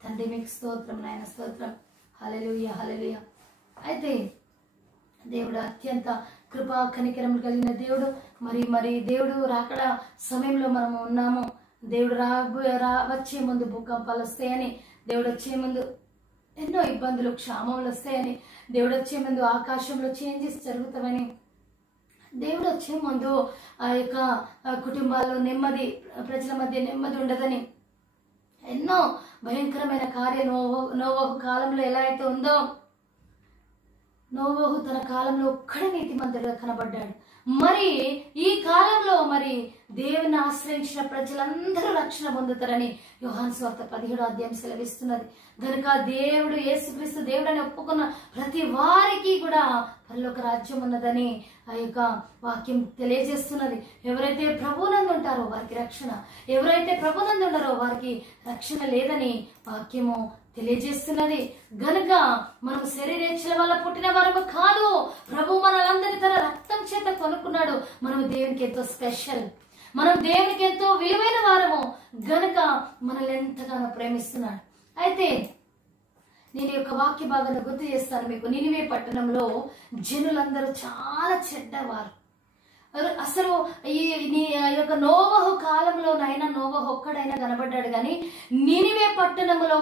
తండ్రి మీకు స్తోత్రం నాయన, స్తోత్రం. హల్లెలూయా హల్లెలూయా. అయితే దేవుడు అత్యంత కృపా కనికరములు కలిగిన దేవుడు. మరి దేవుడు రాకడ సమయంలో మనము ఉన్నాము. దేవుడు వచ్చే ముందు భూకంపాలు వస్తాయని, దేవుడు వచ్చే ముందు ఎన్నో ఇబ్బందులు, క్షామములు వస్తాయని, దేవుడు వచ్చే ముందు ఆకాశంలో చేంజెస్ జరుగుతామని, దేవుడు వచ్చే ముందు ఆ యొక్క కుటుంబాల్లో నెమ్మది, ప్రజల మధ్య నెమ్మది ఉండదని, ఎన్నో భయంకరమైన కార్యం నోవహు కాలంలో ఎలా అయితే ఉందో, నోవహు తన కాలంలో ఒక్కడే నీతిమంతుడిగా కనబడ్డాడు. మరి ఈ కాలంలో మరి దేవుని ఆశ్రయించిన ప్రజలందరూ రక్షణ పొందుతారని యోహాను సువార్త 17వ అధ్యాయం సెలవిస్తున్నది. గనుక దేవుడు యేసుక్రీస్తు దేవుడని ఒప్పుకున్న ప్రతి వారికి కూడా పరలోక రాజ్యం ఉన్నదని ఆ యొక్క వాక్యం తెలియజేస్తున్నది. ఎవరైతే ప్రభునందు ఉంటారో వారికి రక్షణ, ఎవరైతే ప్రభునందు ఉన్నారో వారికి రక్షణ లేదని వాక్యము తెలియజేస్తున్నది. గనుక మనం శరీరేచ్ఛల వల్ల పుట్టిన వారము కాదు, ప్రభు మనలందరి తన రక్తం చేత కొనుక్కున్నాడు. మనం దేవునికి ఎంతో స్పెషల్, మనం దేవునికి ఎంతో విలువైన వారము. గనుక మనల్ని ఎంతగానో ప్రేమిస్తున్నాడు. అయితే నేను యొక్క వాక్య భాగాన్ని గుర్తు చేస్తాను మీకు. నినివే పట్టణంలో జనులందరూ చాలా చెడ్డవారు. అసలు ఈ యొక్క నోవహు కాలంలోనైనా నోవహు ఒక్కడైనా కనబడ్డాడు, కానీ నినివే పట్టణంలో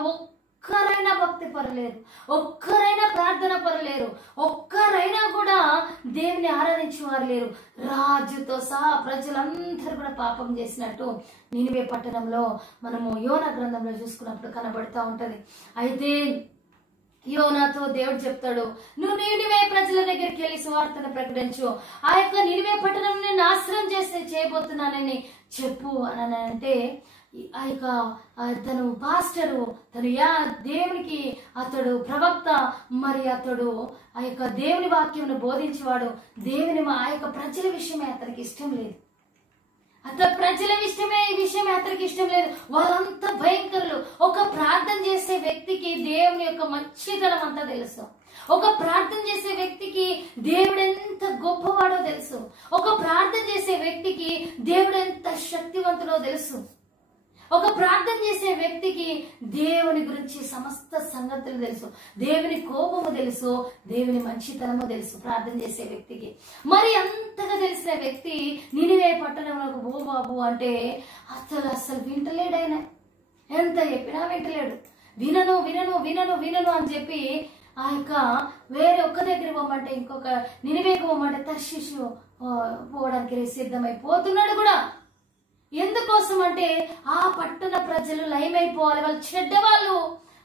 ఒక్కరైనా భక్తి పరలేరు, ఒక్కరైనా ప్రార్థన పరలేరు, ఒక్కరైనా కూడా దేవుని ఆరాధించేవారు లేరు. రాజుతో సహా ప్రజలందరూ కూడా పాపం చేసినట్టు నినివే పట్టణంలో మనము యోనా గ్రంథంలో చూసుకున్నప్పుడు కనబడుతూ ఉంటది. అయితే యోనాతో దేవుడు చెప్తాడు, నువ్వు నినివే ప్రజల దగ్గరికి వెళ్ళి సువార్తను ప్రకటించు, ఆ యొక్క నినివే పట్టణం నేను నాశనం చేయబోతున్నానని చెప్పు అని అంటే, ఆ యొక్క తను పాస్టరు, తను దేవునికి అతడు ప్రవక్త, మరి అతడు ఆ యొక్క దేవుని వాక్యమును బోధించేవాడు. దేవుని ఆ యొక్క ప్రజల విషయమే అతనికి ఇష్టం లేదు. ప్రజల విషయమే ఈ విషయం అతనికి ఇష్టం లేదు. వాళ్ళంతా భయంకరులు. ఒక ప్రార్థన చేసే వ్యక్తికి దేవుని యొక్క మంచితనం అంతా తెలుసు. ఒక ప్రార్థన చేసే వ్యక్తికి దేవుడు ఎంత గొప్పవాడో తెలుసు. ఒక ప్రార్థన చేసే వ్యక్తికి దేవుడు ఎంత శక్తివంతుడో తెలుసు. ఒక ప్రార్థన చేసే వ్యక్తికి దేవుని గురించి సమస్త సంగతులు తెలుసు, దేవుని కోపము తెలుసు, దేవుని మంచితనము తెలుసు ప్రార్థన చేసే వ్యక్తికి. మరి అంతగా తెలిసిన వ్యక్తి నినివే పట్టణంలోకి ఓ బాబు అంటే అసలు వింటలేడైనా, ఎంత చెప్పినా వింటలేడు. వినను వినను వినను వినను అని చెప్పి ఆ యొక్క వేరే ఒక్క దగ్గర పోమంటే ఇంకొక నినివేకి పోమంటే తర్షీషు పోవడానికి సిద్ధమైపోతున్నాడు కూడా. ఎందుకోసం అంటే ఆ పట్టణ ప్రజలు లయమైపోవాలి, వాళ్ళు చెడ్డవాళ్ళు,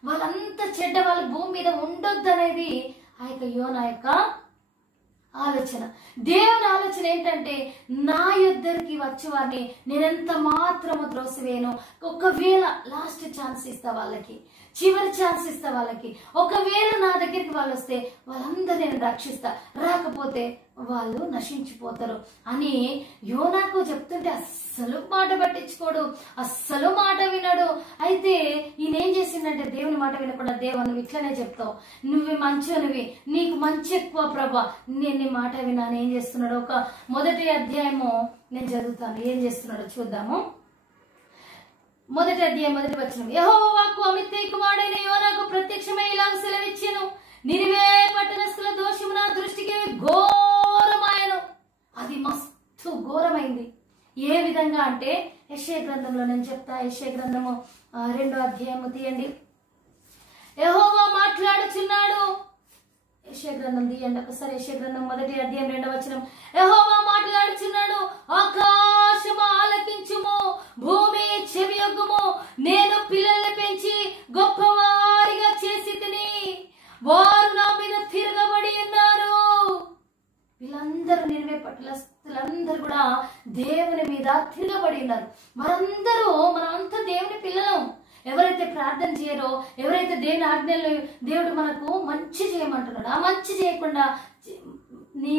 వాళ్ళంతా చెడ్డవాళ్ళు భూమి మీద ఉండొద్దు అనేది ఆ యొక్క యోనా యొక్క ఆలోచన. దేవుని ఆలోచన ఏంటంటే, నా యుద్ధరికి వచ్చేవారిని నేనెంత మాత్రము త్రోసివేయను. ఒకవేళ లాస్ట్ ఛాన్స్ ఇస్తా వాళ్ళకి, చివరి ఛాన్స్ ఇస్తా వాళ్ళకి. ఒకవేళ నా దగ్గరికి వాళ్ళు వస్తే వాళ్ళందరూ నేను రక్షిస్తా, రాకపోతే వాళ్ళు నశించిపోతారు అని యోనాకు చెప్తుంటే అస్సలు మాట పట్టించుకోడు, అస్సలు మాట వినడు. అయితే ఈయన ఏం చేసిందంటే, దేవుని మాట వినకుండా, దేవా నువ్వు ఇట్లనే చెప్తావు, నువ్వు మంచివనివి, నీకు మంచి ఎక్కువ ప్రభా, నేను నీ మాట వినా అని ఏం చేస్తున్నాడు. ఒక మొదటి అధ్యాయము నేను చదువుతాను, ఏం చేస్తున్నాడో చూద్దాము. మొదటి అధ్యాయం 1వ వచనం. యెహోవా వాక్కు అమిత్తయి కుమారుడైన యోనాకు ప్రత్యక్షమై ఇలాగ సెలవిచ్చెను, నినివే పట్టణస్థుల దోషము నా దృష్టికి ఘోరమాయను. అది మస్తు ఘోరమైంది. ఏ విధంగా అంటే యెషయా గ్రంథంలో నేను చెప్తా. యెషయా గ్రంథము 2వ అధ్యాయము తీయండి. యెహోవా మాట్లాడుచున్నాడు. యెషయా గ్రంథం తీయండి ఒకసారి. యెషయా గ్రంథం 1వ అధ్యాయం 2వ వచనం. యెహోవా మాట్లాడుచున్నాడు, ఆకాశము ఆలకించుము, భూమి చెవియొగ్గుము, నేను పిల్లల్ని పెంచి గొప్పవారిగా చేసి తిని వారు నా మీద తిరగబడి ఉన్నారు. వీళ్ళందరూ నినివే పట్టణస్థులందరూ కూడా దేవుని మీద తిరగబడి ఉన్నారు. మనమంతా దేవుని పిల్లలం. ఎవరైతే ప్రార్థన చేయరో, ఎవరైతే దేవుని ఆజ్ఞలు దేవుడు మనకు మంచి చేయమంటున్నాడు, ఆ మంచి చేయకుండా నీ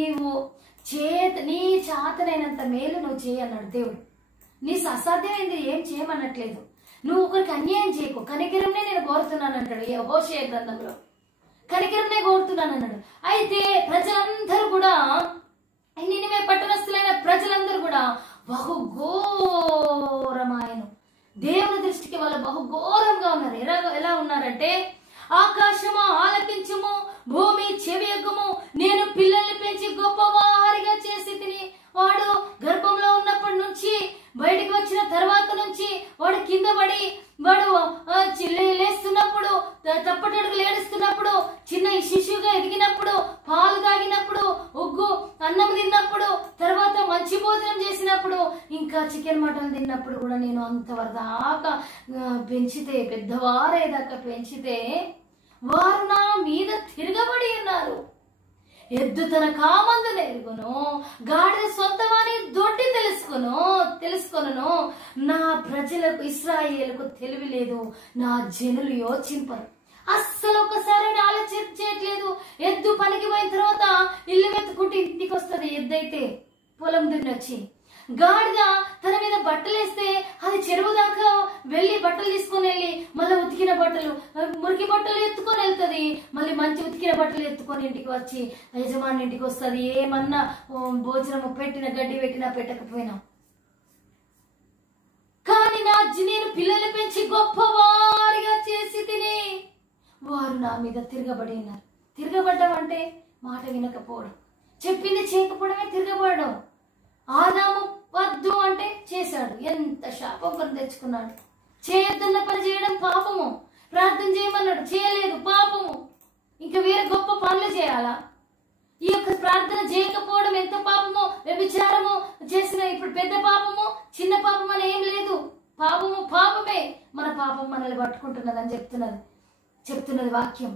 చేతనైనంత మేలు నువ్వు చేయన్నాడు దేవుడు. నీ అసాధ్యమైంది ఏం చేయమనట్లేదు. నువ్వు ఒకరికి అన్యాయం చేయకు, కనికరంనే నేను కోరుతున్నాను అంటాడు హోషేయ గ్రంథంలో. కనికరంనే కోరుతున్నాను అన్నాడు. అయితే ప్రజలందరూ కూడా, నినివే పట్టణస్థులైన ప్రజలందరూ కూడా బహుఘోరమాయను. దేవుని దృష్టికి వాళ్ళు బహుఘోరంగా ఉన్నారు. ఎలా ఉన్నారంటే, ఆకాశము ఆలకించుము, భూమి చెవియొగ్గుము, నేను పిల్లల్ని పెంచి గొప్పవారిగా చేసి తిని. వాడు గర్భంలో ఉన్నప్పటి నుంచి, బయటికి వచ్చిన తర్వాత నుంచి, వాడు కింద పడి, వాడు లేస్తున్నప్పుడు, తప్పటడుగులు ఏడుస్తున్నప్పుడు, చిన్న శిశువుగా ఎదిగినప్పుడు, పాలు తాగినప్పుడు, అన్నం తిన్నప్పుడు, తర్వాత మంచి భోజనం భోజనం చేసినప్పుడు ఇంకా చికెన్ మటన్ తిన్నప్పుడు కూడా నేను అంతవరకు దాకా పెంచితే, పెద్దవారేదాకా పెంచితే వారు నా మీద తిరగబడి ఉన్నారు. ఎద్దు తన కామందును ఎరుగును, గాడిద సొంతమని దొడ్డి తెలుసుకొను. నా ప్రజలకు ఇశ్రాయేలుకు తెలివి లేదు, నా జనులు యోచింపరు. అస్సలు ఒక్కసారి ఆలోచించట్లేదు. ఎద్దు పనికి పోయిన తర్వాత ఇల్లు వెతుకుంటే ఇంటికి వస్తుంది. ఎద్దైతే పొలం దున్నొచ్చి, గాడిద తన మీద బట్టలు వేస్తే అది చెరువు దాకా వెళ్ళి బట్టలు తీసుకొని వెళ్ళి మళ్ళీ ఉతికిన బట్టలు, మురికి బట్టలు ఎత్తుకొని వెళ్తుంది. మళ్ళీ మంచి ఉతికిన బట్టలు ఎత్తుకొని ఇంటికి వచ్చి యజమాని ఇంటికి వస్తుంది. ఏమన్నా భోజనము పెట్టిన, గడ్డి పెట్టినా పెట్టకపోయినా. కానీ నేను పిల్లలు పెంచి గొప్పవారిగా చేసి తిని వారు నా మీద తిరగబడి ఉన్నారు. తిరగబడ్డం అంటే మాట వినకపోవడం, చెప్పింది చేయకపోవడమే తిరగబడడం. ఆదాము వద్దు అంటే చేశాడు, ఎంత శాపం కొని తెచ్చుకున్నాడు. చేయొద్దన్న పని చేయడం పాపము. ప్రార్థన చేయమన్నాడు, చేయలేదు, పాపము. ఇంకా వేరే గొప్ప పనులు చేయాలా? ఈ యొక్క ప్రార్థన చేయకపోవడం ఎంత పాపమో. వ్యభిచారము చేసిన ఇప్పుడు పెద్ద పాపము, చిన్న పాపం అని ఏం లేదు. పాపము పాపమే. మన పాపం మనల్ని పట్టుకుంటున్నదని చెప్తున్నది వాక్యం.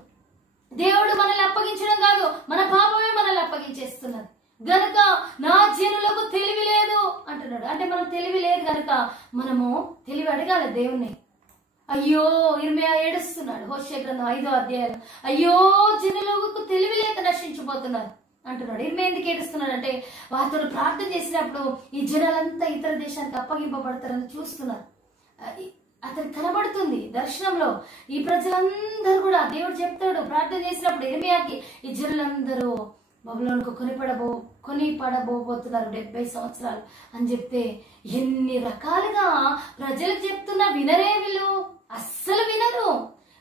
దేవుడు మనల్ని అప్పగించడం కాదు, మన పాపమే మనల్ని అప్పగించేస్తున్నది. గనుక నా జనులకు తెలివి లేదు అంటున్నాడు. అంటే మనం తెలివి లేదు గనుక మనము తెలివి అడగాలి దేవుణ్ణి. అయ్యో ఇర్మియా ఏడుస్తున్నాడు. హోషేయ గ్రంథం 5వ అధ్యాయం, అయ్యో జనులకు తెలివి లేక నశించిపోతున్నారు అంటున్నాడు. ఇర్మియా ఎందుకు ఏడుస్తున్నాడు అంటే వారితో ప్రార్థన చేసినప్పుడు ఈ జనాలంతా ఇతర దేశానికి అప్పగింపబడతారని చూస్తున్నారు. అతనికి కనబడుతుంది దర్శనంలో. ఈ ప్రజలందరూ కూడా దేవుడు చెప్తాడు ప్రార్థన చేసినప్పుడు ఇర్మియాకి, ఈ జనులందరూ బబులోనుకు కొనిపడబోతున్నారు 70 సంవత్సరాలు అని చెప్తే ఎన్ని రకాలుగా ప్రజలకు చెప్తున్నా వినరే వీళ్ళు, అస్సలు వినరు.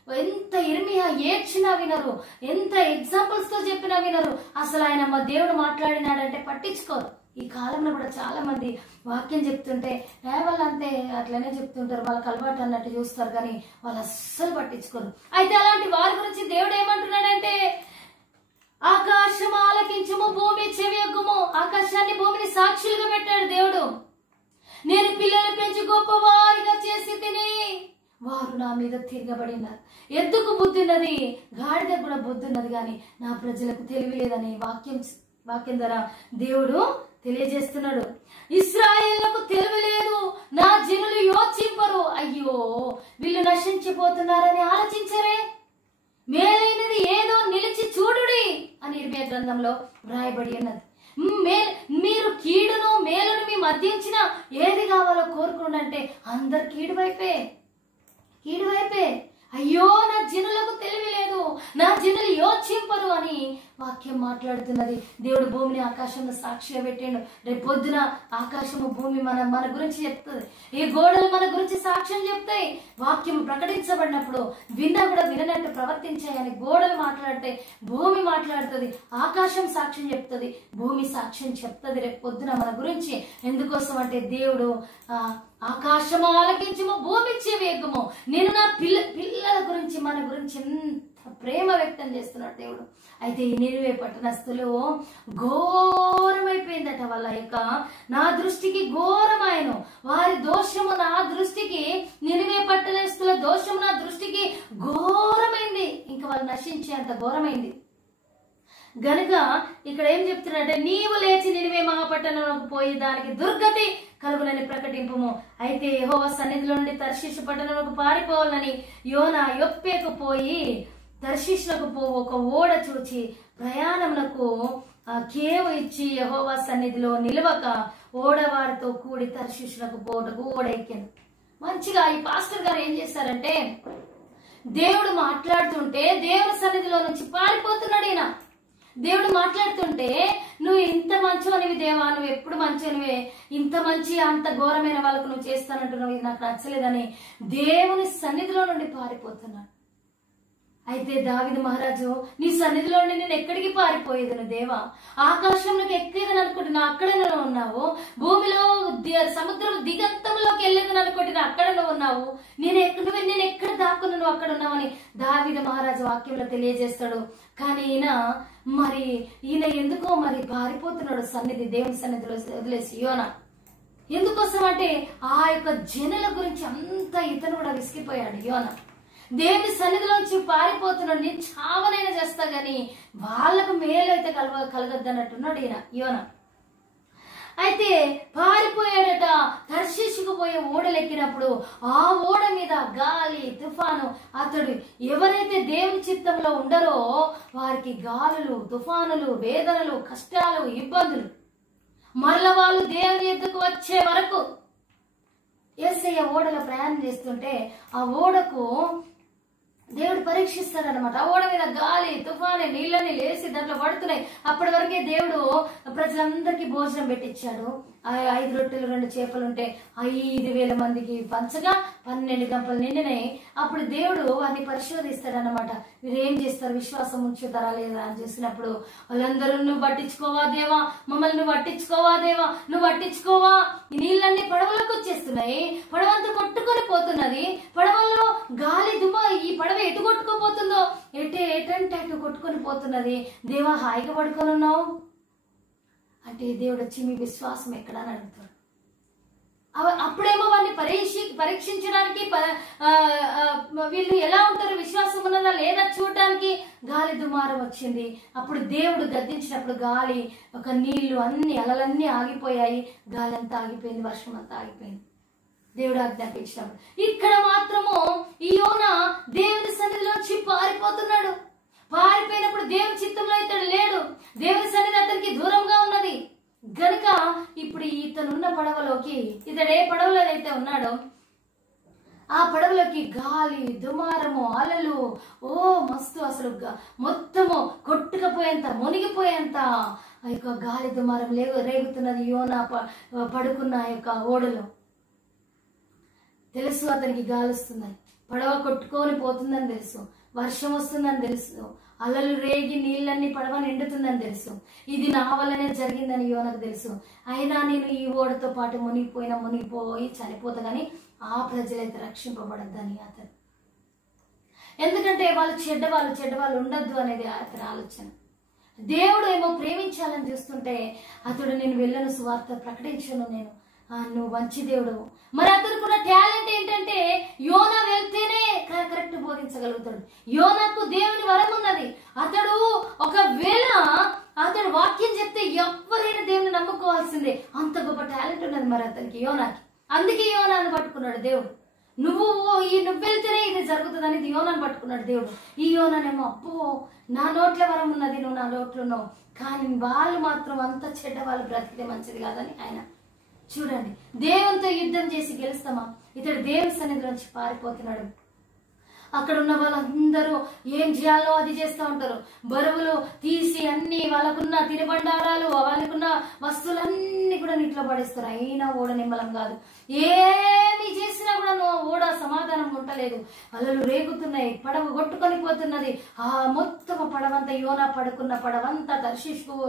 ఎంత ఇర్మియా ఏడ్చినా వినరు, ఎంత ఎగ్జాంపుల్స్ తో చెప్పినా వినరు. అసలు ఆయన మా దేవుడు మాట్లాడినాడంటే పట్టించుకోరు. ఈ కాలంలో కూడా చాలా మంది వాక్యం చెప్తుంటే వాళ్ళంతే అట్లనే చెప్తుంటారు, వాళ్ళకి అలవాటు అన్నట్టు చూస్తారు, కానీ వాళ్ళు అస్సలు పట్టించుకోరు. అయితే అలాంటి వారి గురించి దేవుడు ఏమంటున్నాడంటే, ఆకాశం ఆలకించము, భూమి చెవియొగ్గుము. ఆకాశాన్ని భూమిని సాక్షులుగా పెట్టాడు దేవుడు. నేను పిల్లలు పెంచి గొప్పవారిగా చేసి తిని వారు నా మీద తిరగబడినారు. ఎద్దుకు బుద్ధి ఉన్నది, గాడిదకు కూడా బుద్ధి ఉన్నది, కానీ నా ప్రజలకు తెలివి లేదని వాక్యం ద్వారా దేవుడు తెలియజేస్తున్నాడు. ఇశ్రాయేలుకు తెలివి లేదు, నా జనులు యోచింపరు. అయ్యో వీళ్ళు నశించిపోతున్నారని ఆలోచించరే. మేలైనది ఏదో నిలిచి చూడుడి అని ఇర్మియా గ్రంథంలో వ్రాయబడి ఉన్నది. మీరు కీడును మేలును మీ మధ్యించిన ఏది కావాలో కోరుకుంటే అందరు కీడు వైపే. అయ్యో నా జనులకు తెలివి లేదు, నా జనులు యోచింపరు అని వాక్యం మాట్లాడుతున్నది. దేవుడు భూమిని ఆకాశంలో సాక్షిగా పెట్టాడు. రేపు పొద్దున ఆకాశము భూమి మన గురించి చెప్తుంది. ఈ గోడలు మన గురించి సాక్ష్యం చెప్తాయి. వాక్యం ప్రకటించబడినప్పుడు విన్నా కూడా విననట్టు ప్రవర్తించాయని గోడలు మాట్లాడితే భూమి మాట్లాడుతుంది. ఆకాశం సాక్ష్యం చెప్తుంది, భూమి సాక్ష్యం చెప్తుంది రేపు పొద్దున మన గురించి. ఎందుకోసం అంటే దేవుడు ఆకాశము ఆలకించము, భూమి చెవియొగ్గుము. నేను నా పిల్లల గురించి, మన గురించి ఎంత ప్రేమ వ్యక్తం చేస్తున్నాడు దేవుడు. అయితే ఈ నినివే పట్టణస్థులు ఘోరమైపోయిందట. వాళ్ళ యొక్క నా దృష్టికి ఘోరమైన వారి దోషము నా దృష్టికి, నినివే పట్టణస్థుల దోషము నా దృష్టికి ఘోరమైంది. ఇంకా వాళ్ళు నశించేంత ఘోరమైంది. గనుక ఇక్కడ ఏం చెప్తున్నాడంటే, నీవు లేచి నినివే మహాపట్టణంలోకి పోయి దానికి దుర్గతి కలుగునని ప్రకటింపుము. అయితే యెహోవా సన్నిధిలో నుండి తర్షీషు పట్టణంలోకి పారిపోవాలని యోనా యొప్పేకు పోయి తర్షీషునకు ఒక ఓడ చూచి ప్రయాణమునకు కేవు ఇచ్చి యెహోవా సన్నిధిలో నిలవక ఓడవారితో కూడి తర్షీషునకు పోటకు ఓడ ఎక్కాను. మంచిగా ఈ పాస్టర్ గారు ఏం చేశారంటే, దేవుడు మాట్లాడుతుంటే దేవుని సన్నిధిలో నుంచి పారిపోతున్నాడు ఈయన. దేవుడు మాట్లాడుతుంటే నువ్వు ఇంత మంచివనివి దేవా, నువ్వు ఎప్పుడు మంచివనివే, ఇంత మంచి అంత ఘోరమైన వాళ్ళకు నువ్వు చేస్తానంటున్నావు, ఇది నాకు నచ్చలేదని దేవుని సన్నిధిలో నుండి పారిపోతున్నాడు. అయితే దావీదు మహారాజు, నీ సన్నిధిలో నుండి నేను ఎక్కడికి పారిపోయేదను దేవా, ఆకాశంలోకి ఎక్కేదని అనుకుంటున్నా, అక్కడే ఉన్నావు, భూమిలో సముద్రం దిగంతంలోకి వెళ్ళేది నన్ను కొట్టిన అక్కడ నువ్వు ఉన్నావు, నేను ఎక్కడ దాక్కున్నా నువ్వు అక్కడ ఉన్నావని దావీదు మహారాజు వాక్యంలో తెలియజేస్తాడు. కానీ ఈయన ఎందుకో పారిపోతున్నాడు దేవుని సన్నిధిలో వదిలేసి యోనా. ఎందుకోసం అంటే ఆ యొక్క జనుల గురించి అంతా ఇతను కూడా విసిగిపోయాడు యోనా. దేవుని సన్నిధిలోంచి పారిపోతున్నాడు, నేను చావనైనా చేస్తా గాని వాళ్ళకు మేలు అయితే కలగద్దన్నట్టున్నాడు యోనా. అయితే పారిపోయాడట. తర్షీషుకు పోయే ఓడలెక్కినప్పుడు ఆ ఓడ మీద గాలి తుఫాను, అతడు ఎవరైతే దేవుని చిత్తంలో ఉండరో వారికి గాలులు, తుఫానులు, వేదనలు, కష్టాలు, ఇబ్బందులు. మరల వాళ్ళు దేవుని ఎద్దుకు వచ్చే వరకు యేసయ్య ఓడలో ప్రయాణం చేస్తుంటే ఆ ఓడకు దేవుడు పరీక్షిస్తాడనమాట. ఆ ఓడ మీద గాలి తుఫాను నీళ్ళని లేసి దాంట్లో పడుతున్నాయి. అప్పటి వరకే దేవుడు ప్రజలందరికీ భోజనం పెట్టించాడు. 5 రొట్టెలు 2 చేపలు ఉంటే 5,000 మందికి పంచగా 12 గంపలు నిండినాయి. అప్పుడు దేవుడు వారిని పరిశోధిస్తాడనమాట. మీరు ఏం చేస్తారు, విశ్వాసం ఉంచుతారా లేదా అని చూసినప్పుడు వాళ్ళందరూ నువ్వు పట్టించుకోవా దేవా, మమ్మల్ని నువ్వు పట్టించుకోవా దేవా, నువ్వు పట్టించుకోవా, ఈ నీళ్ళన్నీ పడవలకు వచ్చేస్తున్నాయి, పడవంతా కొట్టుకొని పోతున్నది, పడవల్లో గాలి దుమ్మ, ఈ పడవ ఎటు కొట్టుకోపోతుందో ఎటంటే అటు కొట్టుకొని పోతున్నది, దేవా హాయిగా పడుకొని ఉన్నావు అంటే దేవుడు వచ్చి మీ విశ్వాసం ఎక్కడా అని అడుగుతాడు. అప్పుడేమో వాడిని పరీక్షించడానికి వీళ్ళు ఎలా ఉంటారు, విశ్వాసం ఉన్నదా లేదా చూడడానికి గాలి దుమారం వచ్చింది. అప్పుడు దేవుడు గద్దించినప్పుడు గాలి ఒక నీళ్లు అలలన్నీ ఆగిపోయాయి, గాలి అంతా ఆగిపోయింది, వర్షం అంతా ఆగిపోయింది దేవుడు ఆజ్ఞాపించినప్పుడు. ఇక్కడ మాత్రము ఈ యోనా దేవుని సన్నిధిలోంచి పారిపోతున్నాడు. పారిపోయినప్పుడు దేవుని చిత్తంలో ఇతడు లేడు, దేవుని సన్నిధి అతనికి దూరంగా ఉన్నది గనుక ఇప్పుడు ఇతనున్న పడవలోకి, ఇతడు ఏ పడవలో అయితే ఉన్నాడో ఆ పడవలోకి గాలి దుమారము అలలు మస్తు అసలు మొత్తము కొట్టుకపోయేంత మునిగిపోయేంత ఆ యొక్క గాలి దుమారం రేగుతున్నది యోనా పడుకున్న యొక్క ఓడలో. తెలుసు అతనికి గాలి వస్తుందని, పడవ కొట్టుకొని పోతుందని తెలుసు, వర్షం వస్తుందని తెలుసు, అలలు రేగి నీళ్ళన్నీ పడవ నిండుతుందని తెలుసు, ఇది నా వల్లనే జరిగిందని యోనకు తెలుసు. అయినా నేను ఈ ఓడతో పాటు మునిగిపోయి చనిపోతా గాని ఆ ప్రజలైతే రక్షింపబడద్దని అతను, ఎందుకంటే వాళ్ళు చెడ్డవాళ్ళు ఉండద్దు అనేది అతని ఆలోచన. దేవుడు ఏమో ప్రేమించాలని చూస్తుంటే అతడు నేను వెళ్ళను, సువార్త ప్రకటించను, నువ్వు మంచి దేవుడు. మరి అతనుకున్న టాలెంట్ ఏంటంటే యోనా వెళ్తేనే కరెక్ట్ బోధించగలుగుతాడు. యోనాకు దేవుని వరం ఉన్నది. ఒకవేళ అతడు వాక్యం చెప్తే ఎవరైనా దేవుని నమ్ముకోవాల్సిందే, అంత గొప్ప టాలెంట్ ఉన్నది మరి అతనికి యోనాకి. అందుకే యోనాను పట్టుకున్నాడు దేవుడు. నువ్వు వెళ్తేనే ఇది జరుగుతుందని యోనాను పట్టుకున్నాడు దేవుడు. ఈ యోనానేమో నా నోట్ల వరం ఉన్నది, నువ్వు నా నోట్లో ఉన్నావు, కానీ వాళ్ళు మాత్రం అంత చెడ్డ వాళ్ళు బ్రతికితే మంచిది కాదని ఆయన. చూడండి, దేవునితో యుద్ధం చేసి గెలుస్తామా? ఇతడు దేవుని సన్నిధిలోంచి పారిపోతున్నాడు. అక్కడ ఉన్న వాళ్ళందరూ ఏం చేయాలో అది చేస్తూ ఉంటారు. బరువులు తీసి అన్ని వాళ్ళకున్న తినుబండారాలు, వాళ్ళకున్న వస్తువులన్నీ కూడా నీటిలో పడేస్తారు. అయినా ఓడ నిమ్మలం కాదు. ఏమి చేసినా కూడా ఓడ సమాధానం ఉండలేదు. అలలు రేగుతున్నాయి, పడవ కొట్టుకొని పోతున్నది. ఆ మొత్తం పడవంతా యోనా పడుకున్న పడవంతా తర్షీషుకు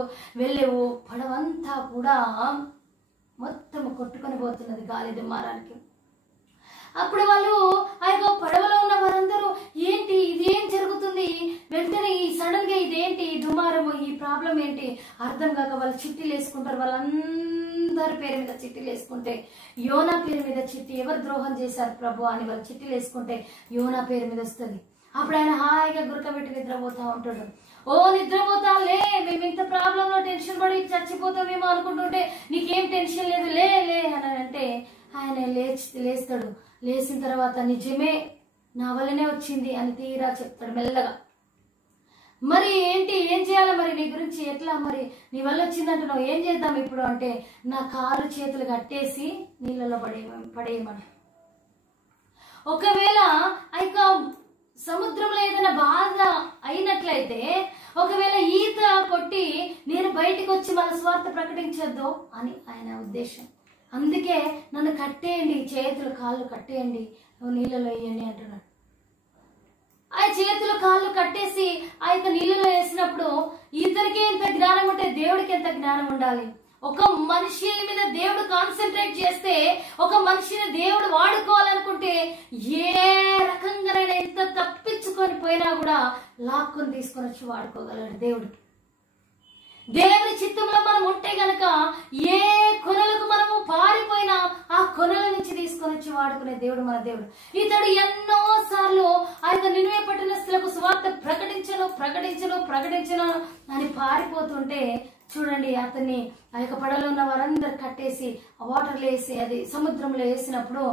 వెళ్ళేవు పడవంతా కూడా మొత్తం కొట్టుకొని పోతున్నది గాలి దుమారానికి. అప్పుడు వాళ్ళు ఆ యొక్క పడవలో ఉన్న వారందరూ ఏంటి ఇదేం జరుగుతుంది, వెంటనే ఈ సడన్ గా ఇదేంటి ఈ దుమారము, ఈ ప్రాబ్లం ఏంటి అర్థం కాక వాళ్ళు చిట్టీలు వేసుకుంటారు. వాళ్ళందరి పేరు మీద చిట్టీలు వేసుకుంటే యోనా పేరు మీద చిట్టి, ఎవరు ద్రోహం చేశారు ప్రభు అని వాళ్ళు చిట్టీలు వేసుకుంటే యోనా పేరు మీద వస్తుంది. అప్పుడు ఆయన హాయిగా గురకబెట్టి నిద్రపోతా ఉంటాడు. నిద్రపోతా లే, మేము ఇంత ప్రాబ్లం లో టెన్షన్ పడి చచ్చిపోతామేమో అనుకుంటుంటే నీకేం టెన్షన్ లేదు లే అని అంటే ఆయన లేస్తాడు. లేచిన తర్వాత నిజమే నా వల్లనే వచ్చింది అని తీరా చెప్తాడు మెల్లగా. మరి ఏంటి, ఏం చేయాలి, మరి నీ గురించి ఎట్లా, మరి నీ వల్ల వచ్చిందంటున్నావు, ఏం చేద్దాం ఇప్పుడు అంటే నా కాళ్ళు చేతులు కట్టేసి నీళ్ళలో పడేయమని. ఒకవేళ ఆ యొక్క సముద్రంలో ఏదైనా బాధ అయినట్లయితే, ఒకవేళ ఈత కొట్టి నేను బయటికి వచ్చి మన స్వార్థ ప్రకటించొద్దు అని ఆయన ఉద్దేశం. అందుకే నన్ను కట్టేయండి, చేతులు కాళ్ళు కట్టేయండి, నీళ్ళలో వేయండి అంటున్నాడు. ఆ చేతులు కాళ్ళు కట్టేసి ఆ యొక్క నీళ్ళలో వేసినప్పుడు ఇద్దరికి ఎంత జ్ఞానం ఉంటే దేవుడికి ఎంత జ్ఞానం ఉండాలి. ఒక మనిషి మీద దేవుడు కాన్సన్ట్రేట్ చేస్తే, ఒక మనిషిని దేవుడు వాడుకోవాలనుకుంటే ఏ రకంగానైనా ఎంత తప్పించుకొని పోయినా కూడా లాక్కుని తీసుకొని వచ్చి వాడుకోగలడు దేవుడు. దేవుని చిత్తంలో మనం ఉంటే గనక ఏ కొనలకు మనము పారిపోయినా ఆ కొనల నుంచి తీసుకొని వచ్చి వాడుకునే దేవుడు మన దేవుడు. ఇతడు ఎన్నో సార్లు ఆ యొక్క నినివే పట్టణస్థులకు సువార్త ప్రకటించను అని పారిపోతుంటే చూడండి, అతన్ని ఆ యొక్క పడలో ఉన్న వారందరు కట్టేసి వాటర్లో వేసి అది సముద్రంలో వేసినప్పుడు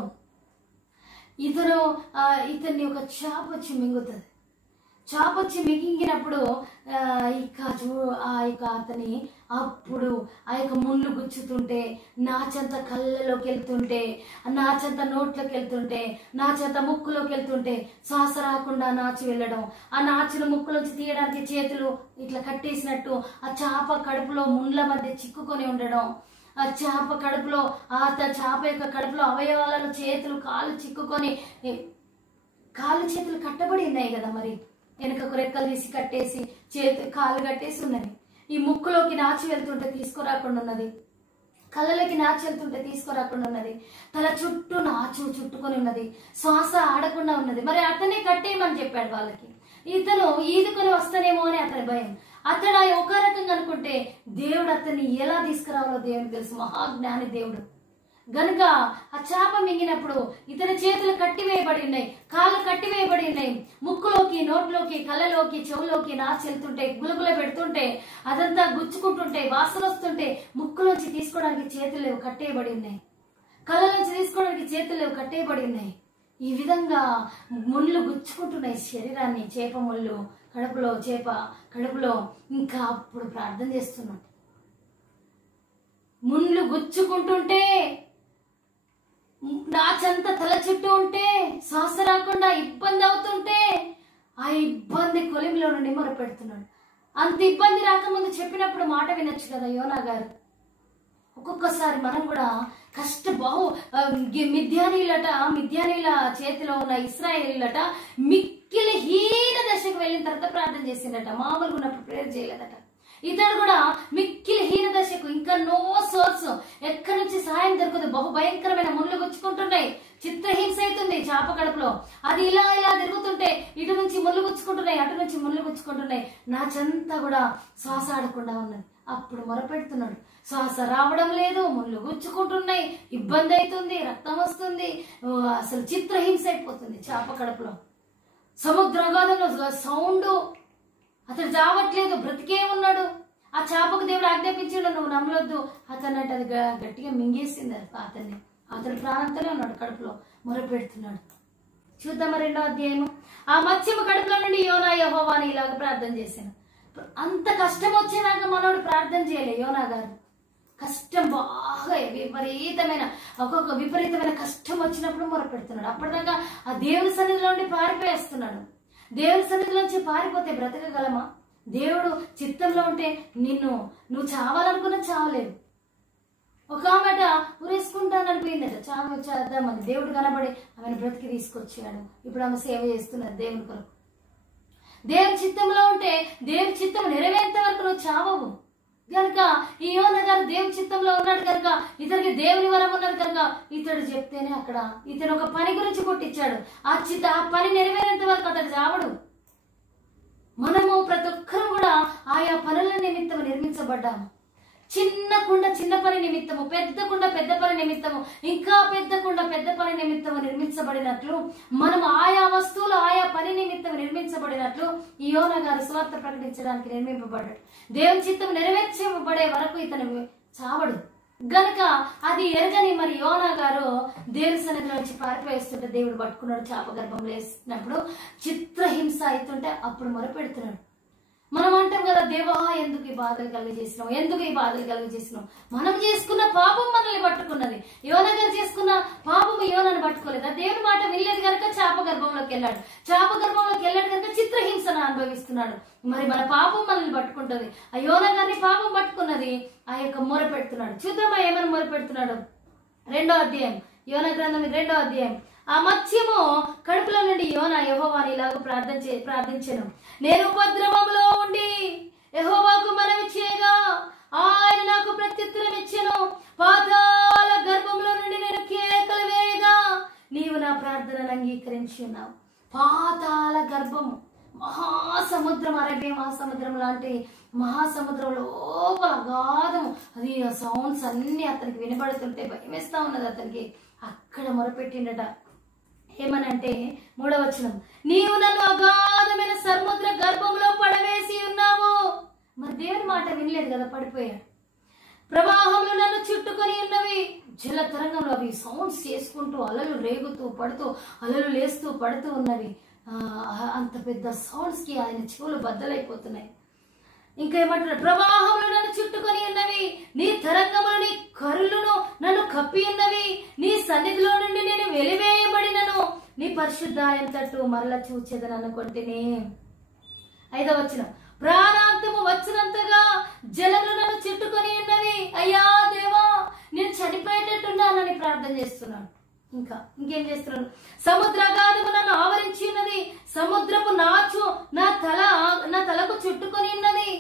ఇతన్ని ఒక చేప వచ్చి మింగుతుంది. చేప వచ్చి మింగినప్పుడు అతని అప్పుడు ఆ యొక్క ముళ్ళు గుచ్చుతుంటే, నాచంత కళ్ళలోకి వెళ్తుంటే, నాచంత నోట్లోకి వెళ్తుంటే, నాచంత ముక్కులోకి వెళ్తుంటే శ్వాస రాకుండా నాచు వెళ్ళడం, ఆ నాచును ముక్కులోంచి తీయడానికి చేతులు ఇట్లా కట్టేసినట్టు ఆ చేప కడుపులో ముండ్ల మధ్య చిక్కుకొని ఉండడం, ఆ చేప కడుపులో చేప యొక్క కడుపులో అవయవాలను చేతులు కాళ్ళు చిక్కుకొని, కాళ్ళు చేతులు కట్టబడి ఉన్నాయి కదా, మరి వెనుకకు రెక్కలు తీసి కట్టేసి కాళ్ళు కట్టేసి ఉన్నది. ఈ ముక్కులోకి నాచి వెళ్తుంటే తీసుకురాకుండా ఉన్నది, కళ్ళలోకి నాచి వెళ్తుంటే తీసుకురాకుండా ఉన్నది, తల చుట్టూ నాచు చుట్టుకొని ఉన్నది, శ్వాస ఆడకుండా ఉన్నది. మరి అతనే కట్టేయమని చెప్పాడు వాళ్ళకి. ఇతను ఈదుకొని వస్తానేమో అని అతని భయం. అతడు ఒక రకంగా అనుకుంటే దేవుడు అతన్ని ఎలా తీసుకురావాలో దేవునికి తెలుసు, మహాజ్ఞాని దేవుడు. గనుక ఆ చేప మింగినప్పుడు ఇతని చేతులు కట్టివేయబడి ఉన్నాయి, కాళ్ళు కట్టివేయబడి ఉన్నాయి, ముక్కులోకి నోట్లోకి కళ్ళలోకి చెవులోకి నాచి వెళ్తుంటే, గులగుల పెడుతుంటే, అదంతా గుచ్చుకుంటుంటే, వాసన వస్తుంటే ముక్కులోంచి తీసుకోవడానికి చేతులు లేవు, కట్టేయబడి ఉన్నాయి, కళ్ళలోంచి తీసుకోవడానికి చేతులు లేవు, కట్టేయబడి ఉన్నాయి. ఈ విధంగా ముళ్ళు గుచ్చుకుంటున్నాయి శరీరాన్ని, చేప ముళ్ళు చేప కడుపులో. ఇంకా అప్పుడు ప్రార్థన చేస్తున్నాం, ముళ్ళు గుచ్చుకుంటుంటే, నాచంతా తల చుట్టూ ఉంటే, శ్వాస రాకుండా ఇబ్బంది అవుతుంటే, ఆ ఇబ్బంది కొలిమిలో నుండి మొరపెడుతున్నాడు. అంత ఇబ్బంది రాకముందు చెప్పినప్పుడు మాట వినొచ్చు కదా యోనా గారు. ఒక్కొక్కసారి మనం కూడా మిద్యానీల చేతిలో ఉన్న ఇశ్రాయేలీలట మిక్కిలి హీన దశకు వెళ్ళిన తర్వాత ప్రార్థన చేసిందట, మామూలుగా ఉన్నప్పుడు ప్రేయర్ చేయలేదట. ఇతడు కూడా మిక్కిలి హీన దశకు, ఇంకా నో సోర్స్, ఎక్కడి నుంచి సహాయం దొరకదు, బహు భయంకరమైన ముళ్ళు గుచ్చుకుంటున్నాయి, చిత్రహింస అవుతుంది చేప కడుపులో. అది ఇలా తిరుగుతుంటే ఇటు నుంచి ముళ్ళు గుచ్చుకుంటున్నాయి, అటు నుంచి ముళ్ళు గుచ్చుకుంటున్నాయి, నాచంతా కూడా శ్వాస ఆడకుండా ఉన్నది. అప్పుడు మొరపెడుతున్నాడు, శ్వాస రావడం లేదు, ముళ్ళు గుచ్చుకుంటున్నాయి, ఇబ్బంది అవుతుంది, రక్తం వస్తుంది, అసలు చిత్రహింస అయిపోతుంది చేప కడుపులో. సముద్రగాధంలో సౌండ్, అతడు చావట్లేదు, బ్రతికే ఉన్నాడు. ఆ చేపకు దేవుడు ఆజ్ఞాపించాడు, నువ్వు నమ్మలొద్దు. అతను అంటే అది గట్టిగా మింగేసింది అతన్ని. అతడు ప్రాణంతోనే ఉన్నాడు, కడుపులో మొరపెడుతున్నాడు. చూద్దామా 2వ అధ్యాయము. ఆ మత్స్యము కడుపులో నుండి యోనా యెహోవాని ఇలాగ ప్రార్థన చేశాను. అంత కష్టం వచ్చేదాకా మనోడు ప్రార్థన చేయలే యోనా గారు. కష్టం బాగా విపరీతమైన కష్టం వచ్చినప్పుడు మొరపెడుతున్నాడు. అప్పటిదాకా ఆ దేవుని సన్నిధిలో నుండి పారిపోయేస్తున్నాడు. దేవుని సన్నిధిలోంచి పారిపోతే బ్రతకగలమా? దేవుడు చిత్తంలో ఉంటే నువ్వు చావాలనుకున్నా చావలేవు. ఒక ఆమెట ఉరేసుకుంటాననిపోయిందట, చేద్దామని దేవుడు కనబడి ఆమెను బ్రతికి తీసుకొచ్చాడు. ఇప్పుడు ఆమె సేవ చేస్తున్నది దేవుని కొరకు. దేవుని చిత్తంలో ఉంటే దేవుని చిత్తం నెరవేరేంత వరకు నువ్వు చావవు. కనుక ఈ యోనా గారు దేవుని చిత్తంలో ఉన్నాడు కనుక, ఇతనికి దేవుని వరం ఉన్నది కనుక ఇతడు చెప్తేనే అక్కడ ఇతను ఒక పని గురించి పుట్టించాడు. ఆ పని నెరవేరేంత వరకు అతడు చావడు. మనము ప్రతి ఒక్కరు కూడా ఆయా పనుల నిమిత్తం నిర్మించబడ్డాము. చిన్న కుండ చిన్న పని నిమిత్తము, పెద్ద కుండ పెద్ద పని నిమిత్తము, ఇంకా పెద్ద కుండ పెద్ద పని నిమిత్తము నిర్మించబడినట్లు, మనం ఆయా వస్తువులు ఆయా పని నిమిత్తం నిర్మించబడినట్లు ఈ యోనా గారు సువార్త ప్రకటించడానికి నిర్మింపబడ్డాడు. దేవుని చిత్తం నెరవేర్చబడే వరకు ఇతను చావడు. గనుక అది ఎరగని మరి యోనా గారు దేవుని సన్నిధిలో నుంచి పారిపోయేస్తుంటే దేవుడు పట్టుకున్నాడు. చేప గర్భంలో వేసినప్పుడు చిత్రహింస అవుతుంటే అప్పుడు మొరపెడుతున్నాడు. మనం అంటాం కదా, దేవా ఎందుకు ఈ బాధలు కలుగజేసినావు? మనం చేసుకున్న పాపం మనల్ని పట్టుకున్నది. యోనా గారు చేసుకున్న పాపం యోనాను పట్టుకోలేదు. దేవుని మాట వినలేదు కనుక చేప గర్భంలోకి వెళ్ళాడు. కనుక చిత్రహింసను అనుభవిస్తున్నాడు. మరి మన పాపం మనల్ని పట్టుకుంటది. ఆ యోనా గారిని పాపం పట్టుకున్నది. ఆ యొక్క మొరపెడుతున్నాడు. చూద్దామా ఏమని మొరపెడుతున్నాడు. 2వ అధ్యాయం, యోనా గ్రంథం 2వ అధ్యాయం. ఆ మత్స్యము కడుపులో నుండి యోనా యెహోవాని ఇలాగ ప్రార్థించెను. నేను ఉపద్రవములో ఉండి యెహోవాకు మనవి చేయగా ఆయన నాకు ప్రత్యుత్తరం ఇచ్చెను. పాతాళ గర్భంలో నుండి నేను కేకలు ప్రార్థనను అంగీకరించి ఉన్నావు. పాతాళ గర్భము, మహాసముద్రం, అరేబియా మహాసముద్రం లాంటి మహాసముద్రం లోపల అగాధము, అది ఆ సౌండ్స్ అన్ని అతనికి వినబడుతుంటే భయం వేస్తా ఉన్నది అతనికి. అక్కడ మొరపెట్టిండట. ఏమనంటే 3వ వచనం, నీవు నన్ను అగాధమైన సముద్ర గర్భంలో పడవేసి ఉన్నావు. మరి దేవుని మాట వినలేదు కదా, పడిపోయాడు. ప్రవాహంలో నన్ను చుట్టుకొని ఉన్నవి, జల తరంగంలో అవి సౌండ్స్ చేసుకుంటూ అలలు రేగుతూ పడుతూ అలలు లేస్తూ పడుతూ ఉన్నవి. అంత పెద్ద సౌండ్స్ కి ఆయన చెవులు బద్దలైపోతున్నాయి. ఇంకా ఏమంటున్నాడు, ప్రవాహంలో నన్ను చుట్టుకొని ఉన్నవి, నీ తరంగములు నీ కరులను నన్ను కప్పి ఉన్నవి, నీ సన్నిధిలో నుండి నేను వెలివేయబడినను, నీ పరిశుద్ధాలయం తట్టు మరల చూచేదని అనుకుంటేనే. 5వ వచనం, ప్రాణాంతము వచ్చినంతగా జలములు నన్ను చుట్టుకొని ఉన్నవి. అయ్యా దేవా, నేను చనిపోయేటట్టున్నానని ప్రార్థన చేస్తున్నాను. ఇంకేం చేస్తున్నాడు, సముద్రాగాధము నన్ను ఆవరించి ఉన్నది, సముద్రపు నాచు నా తలకు చుట్టుకొని ఉన్నది,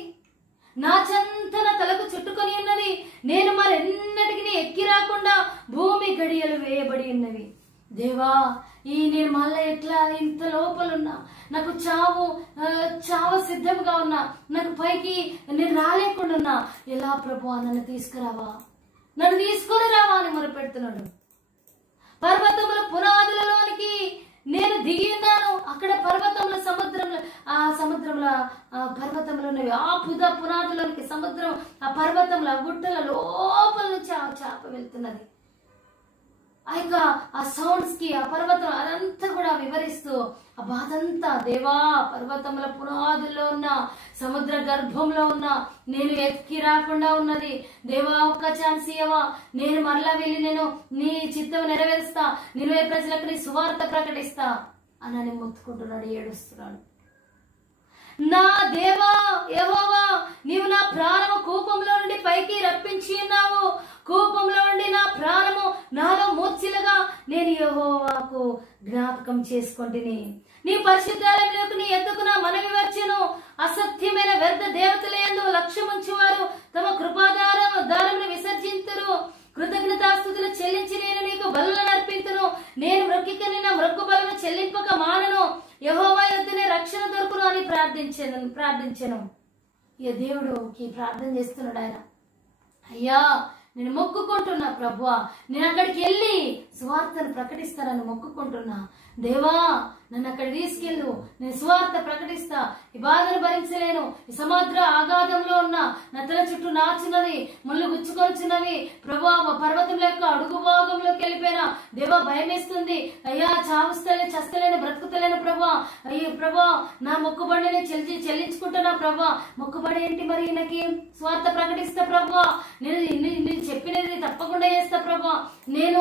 నాచంతా నా తలకు చుట్టుకొని ఉన్నది, నేను మరెన్నటికి ఎక్కి రాకుండా భూమి గడియలు వేయబడి ఉన్నవి. దేవా, నేను మళ్ళా ఎట్లా ఇంత లోపలున్నా, నాకు చావు సిద్ధంగా ఉన్నా, నాకు పైకి నేను రాలేకుండా ఉన్నా, ఎలా ప్రభువా నన్ను తీసుకురావా, నన్ను తీసుకొని రావా అని మొరపెడుతున్నాడు. పర్వతముల పునాదులలోనికి నేను దిగి ఉన్నాను. అక్కడ పర్వతముల పర్వతములు ఉన్నవి. ఆ పునాదులోనికి సముద్రం, ఆ పర్వతముల గుట్టల లోపల నుంచి ఆ చేప వెళ్తున్నది. ఆ సౌండ్స్ కి ఆ పర్వతం అదంతా కూడా వివరిస్తూ ఆ బాధంతా, దేవా, పర్వతముల పునాదుల్లో ఉన్న, సముద్ర గర్భంలో ఉన్న, నేను ఎక్కి రాకుండా ఉన్నది, దేవా ఒక్క ఛాన్స్ ఇవ్వవా, నేను మరలా వెళ్ళి నేను నీ చిత్తం నెరవేరుస్తా, నిలువే ప్రజలకు నీ సువార్త ప్రకటిస్తా అని మొత్తుకుంటున్నాడు, ఏడుస్తున్నాడు. నా దేవా యెహోవా, నీవు నా ప్రాణము కూపంలో నుండి పైకి రప్పించి ఉన్నావు, కూపంలో నుండి నా ప్రాణము నాలో మూర్ఛిలగా నేను యెహోవాకు జ్ఞాపకం చేసుకొంటిని. నీ పరిశుద్ధాలయంలోకి నీ ఎద్దుకు నా మనవి వచ్చెను. అసత్యమైన వ్యర్థ దేవతలందు లక్ష్యముంచువారు తమ కృపాదారమును విసర్జింతురు. కృతజ్ఞతాస్తుతులు చెల్లించి నేను నీకు బలులను అర్పింతును. నేను మొక్కికని నా మొక్కు బలులను చెల్లింపక మానను. యెహోవా యొద్దనే రక్షణ దొరుకును అని ప్రార్థించెను. ఇక దేవుడుకి ప్రార్థన చేస్తున్నాడు ఆయన. అయ్యా, నేను మొక్కుకుంటున్నా ప్రభువా, నేను అక్కడికి వెళ్ళి సువార్తను ప్రకటిస్తానని మొక్కుకుంటున్నా. దేవా, నన్ను అక్కడ తీసుకెళ్ళు, నేను సువార్త ప్రకటిస్తా, ఈ బాధను భరించలేను, ఈ సముద్ర ఆగాధంలో ఉన్న నా తల చుట్టూ నాచున్నది, ముళ్ళు గుచ్చుకొచ్చున్నవి ప్రభువా, పర్వతంలో యొక్క అడుగు భాగంలోకి వెళ్ళిపోయినా దేవా భయం వేస్తుంది. అయ్యా, చస్తలేను, బ్రతుకుతలేను ప్రభువా. అయ్యో ప్రభువా, నా మొక్కుబడిని చెల్లించుకుంటున్నా ప్రభువా. మొక్కుబడి ఏంటి మరి? నాకు స్వార్థ ప్రకటిస్తా ప్రభువా, నేను చెప్పినది తప్పకుండా చేస్తా ప్రభువా. నేను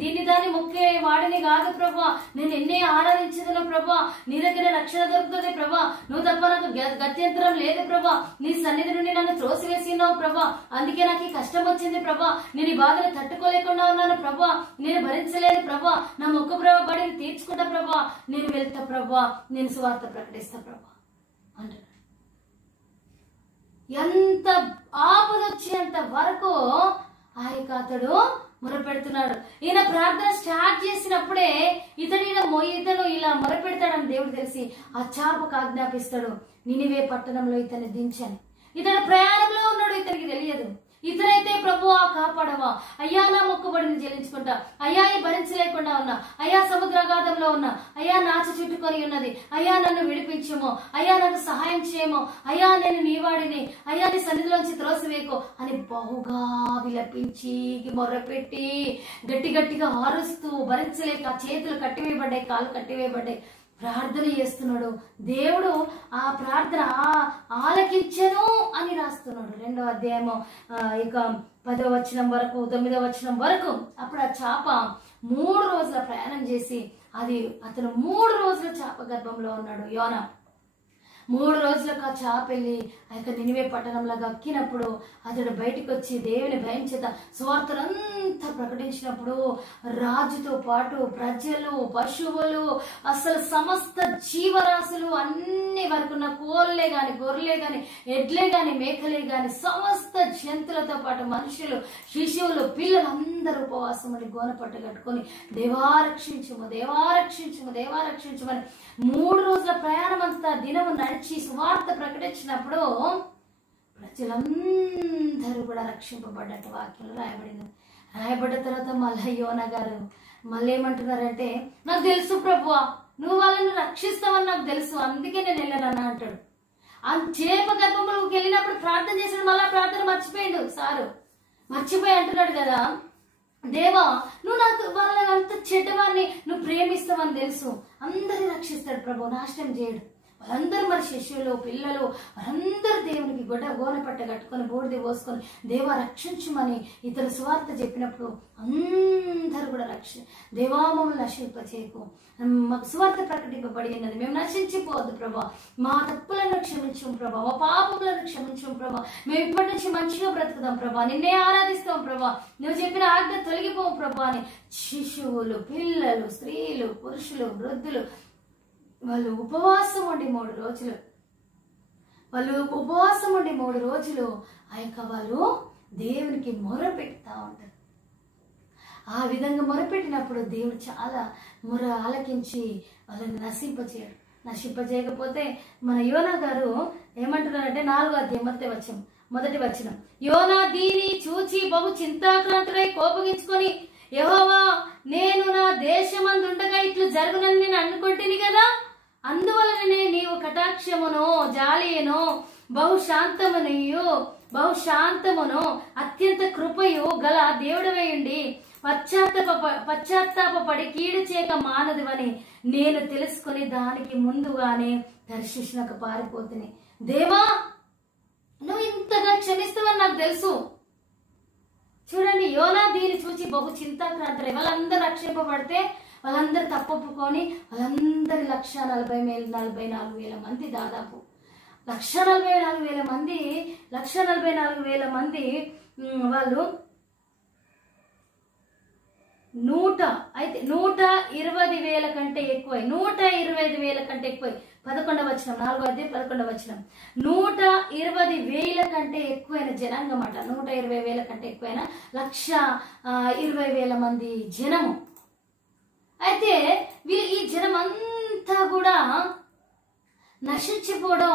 దీన్ని దాన్ని మొక్కే వాడిని కాదు ప్రభువా. నేను ఎన్నే ఆరాధించదును ప్రభువా. నీ దగ్గర రక్షణ దొరుకుతుంది ప్రభువా. నువ్వు తప్ప నాకు గత్యంతరం లేదు ప్రభువా. నీ సన్నిధి నుండి నన్ను త్రోసివేసి ఉన్నావు ప్రభువా. అందుకే నాకు ఈ కష్టం వచ్చింది ప్రభువా. నేను ఈ బాధను తట్టుకోలేకుండా ఉన్నాను ప్రభువా. నేను భరించలేదు ప్రభువా. నా మొక్కుబడిని తీర్చుకుంటా ప్రభువా. నేను వెళ్తా ప్రభువా. నేను సువార్త ప్రకటిస్తా ప్రభువా అంటున్నాడు. ఎంత ఆపదొచ్చేంత వరకు అతడు మొరపెడుతున్నాడు. ఈయన ప్రార్థన స్టార్ట్ చేసినప్పుడే ఇతను ఇలా మొరపెడతాడని దేవుడు తెలిసి ఆ చాపకు ఆజ్ఞాపిస్తాడు, నినివే పట్టణంలో ఇతన్ని దించని. ఇతను ప్రయాణంలో ఉన్నాడు, ఇతనికి తెలియదు. ఇతనైతే ప్రభువా కాపాడవా, అయ్యా నా మొక్కుబడిని చెల్లించుకుంటా, అయ్యా ఈ భరించలేకుండా ఉన్నా, అయ్యా సముద్రాగాధంలో ఉన్నా, అయ్యా నాచు చుట్టుకొని ఉన్నది, అయ్యా నన్ను విడిపించము, అయ్యా నాకు సహాయం చేయము, అయ్యా నేను నీవాడిని, అయ్యా నీ సన్నిధిలోంచి త్రోసివేకు అని బహుగా విలపించి మొర్రపెట్టి గట్టిగా ఆరుస్తూ భరించలేక చేతులు కట్టివేయబడ్డాయి, కాళ్ళు కట్టివేయబడ్డాయి, ప్రార్థన చేస్తున్నాడు. దేవుడు ఆ ప్రార్థన ఆలకించెను అని రాస్తున్నాడు. 2వ అధ్యాయము ఇక 10వ వచనం వరకు 9వ వచనం వరకు. అప్పుడు ఆ చేప 3 రోజుల ప్రయాణం చేసి అతను 3 రోజుల చేప గర్భంలో ఉన్నాడు యోనా. 3 రోజులకు ఆ చాపెళ్ళి ఆ యొక్క నినివే పట్టణంలో గక్కినప్పుడు అతడు బయటికి వచ్చి దేవుని భయం చేత సువార్తనంతా ప్రకటించినప్పుడు రాజుతో పాటు ప్రజలు, పశువులు, అసలు సమస్త జీవరాశులు అన్ని వరకున్న కోళ్ళే గాని, గొర్రెలే గాని, ఎడ్లే గాని, మేకలే గాని, సమస్త జంతువులతో పాటు మనుషులు, శిశువులు, పిల్లలందరూ ఉపవాసం అని గోనపట్ట కట్టుకొని దేవారక్షించుము, దేవారక్షించుము, దేవారక్షించుమని 3 రోజుల ప్రయాణం అంతా దినము నడిచి సువార్త ప్రకటించినప్పుడు ప్రజలందరూ కూడా రక్షింపబడ్డట్టు వాక్యంలో రాయబడింది. రాయబడ్డ తర్వాత మళ్ళీ యోనా గారు మళ్ళీ ఏమంటున్నారంటే, నాకు తెలుసు ప్రభువా, నువ్వు వాళ్ళని రక్షిస్తావని నాకు తెలుసు, అందుకే నేను వెళ్ళానన్నా అంటాడు. ఆ చేప గర్భంలోకి వెళ్ళినప్పుడు ప్రార్థన చేసాడు, మళ్ళా ప్రార్థన మర్చిపోయాడు సారు. మర్చిపోయి అంటున్నాడు కదా, దేవా నువ్వు నాకు వాళ్ళ అంత చెడ్డవాన్ని నువ్వు ప్రేమిస్తావని తెలుసు, అందరిని రక్షిస్తాడు ప్రభు, నాశనం చేయడు. వాళ్ళందరూ మరి శిష్యులు, పిల్లలు, వాళ్ళందరూ దేవునికి గోనపట్ట కట్టుకొని బూడిద పోసుకొని దేవా రక్షించుమని ఇతరు సువార్త చెప్పినప్పుడు అందరూ కూడా దేవా మమ్మల్ని నశింపచేయకు, మాకు సువార్త ప్రకటింపబడి ఉన్నది, మేము నశించిపోవద్దు ప్రభా, మా తప్పులను క్షమించం ప్రభా, మా పాపములను క్షమించం ప్రభా, మేము ఇప్పటి నుంచి మంచిగా బ్రతుకుదాం ప్రభా, నిన్నే ఆరాధిస్తాం ప్రభా, నువ్వు చెప్పిన ఆజ్ఞ తొలగిపోవు ప్రభా అని శిశువులు, పిల్లలు, స్త్రీలు, పురుషులు, వృద్ధులు వాళ్ళు ఉపవాసం ఉండి 3 రోజులు ఆ యొక్క వాళ్ళు దేవునికి మొరపెడతా ఉంటారు. ఆ విధంగా మొరపెట్టినప్పుడు దేవుడు చాలా మొర ఆలకించి వాళ్ళని నశింపజేయకపోతే మన యోనా గారు ఏమంటున్నారంటే 4వ అధ్యాయం మొదటి వచనం, యోనా దీని చూచి బహు చింతాక్రాంతుడై కోపగించుకొని, యెహోవా నేను నా దేశమందుండగా ఇట్లు జరుగునని నేను అనుకుంటుని కదా, అందువలననే నీవు కటాక్షమును, జాలియను, బహుశాంతమును అత్యంత కృపయు గల దేవుడవేయుండి పశ్చాత్తాపడి కీడు చేయక మానదువని నేను తెలుసుకుని దానికి ముందుగానే తర్షీషునకు పారిపోతుని. దేవా నువ్వు ఇంతగా క్షమిస్తావని నాకు తెలుసు. చూడండి, యోనా దీన్ని చూచి బహు చింతాక్రాంతులై వాళ్ళందరూ రక్షింపబడితే వాళ్ళందరూ తప్పొప్పుకొని వాళ్ళందరి 1,44,000 మంది, దాదాపు 1,44,000 మంది వాళ్ళు 120,000 కంటే ఎక్కువై 125,000 కంటే ఎక్కువై 11వ వచనం 4వ అధ్యాయం 11వ వచనం 120,000 కంటే ఎక్కువైన జనాంగం అట. 120,000 కంటే ఎక్కువైన 120,000 మంది జనము. అయితే వీళ్ళు ఈ జనం అంతా కూడా నశించిపోవడం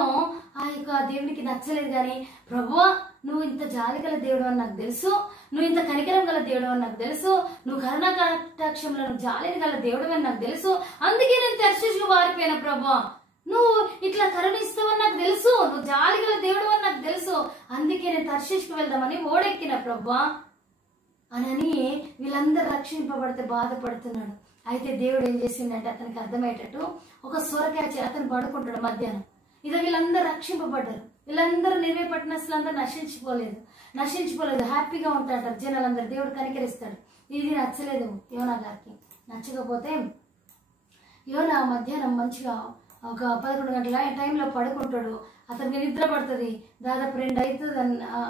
ఆ యొక్క దేవునికి నచ్చలేదు. కానీ ప్రభువా నువ్వు ఇంత జాలి గల దేవుడు అని నాకు తెలుసు, నువ్వు ఇంత కనికరం గల దేవుడు అని నాకు తెలుసు, నువ్వు కరుణా కటాక్షంలో జాలిని గల దేవుడు అని నాకు తెలుసు, అందుకే నేను తర్షీషుకు వారిపోయిన ప్రభువా, నువ్వు ఇట్లా కరుణిస్తావని నాకు తెలుసు, నువ్వు జాలి గల దేవుడు అని నాకు తెలుసు, అందుకే నేను తర్షీషుకు వెళ్దామని ఓడెక్కిన ప్రభువా అని వీళ్ళందరూ రక్షింపబడితే బాధపడుతున్నాడు. అయితే దేవుడు ఏం చేసిందంటే అతనికి అర్థమయ్యేటట్టు ఒక సొరకాయ అతను పడుకుంటాడు మధ్యాహ్నం. ఇదో వీళ్ళందరూ రక్షింపబడ్డారు, వీళ్ళందరూ నినివే పట్టణస్తులందరూ నశించిపోలేదు, హ్యాపీగా ఉంటారు జనాలందరూ. దేవుడు కనికరిస్తాడు. ఇది నచ్చలేదు యోనా గారికి. నచ్చకపోతే యోనా మధ్యాహ్నం మంచిగా ఒక 11 గంటల టైంలో పడుకుంటాడు. అతనికి నిద్ర పడుతుంది, దాదాపు 2 అవుతుంది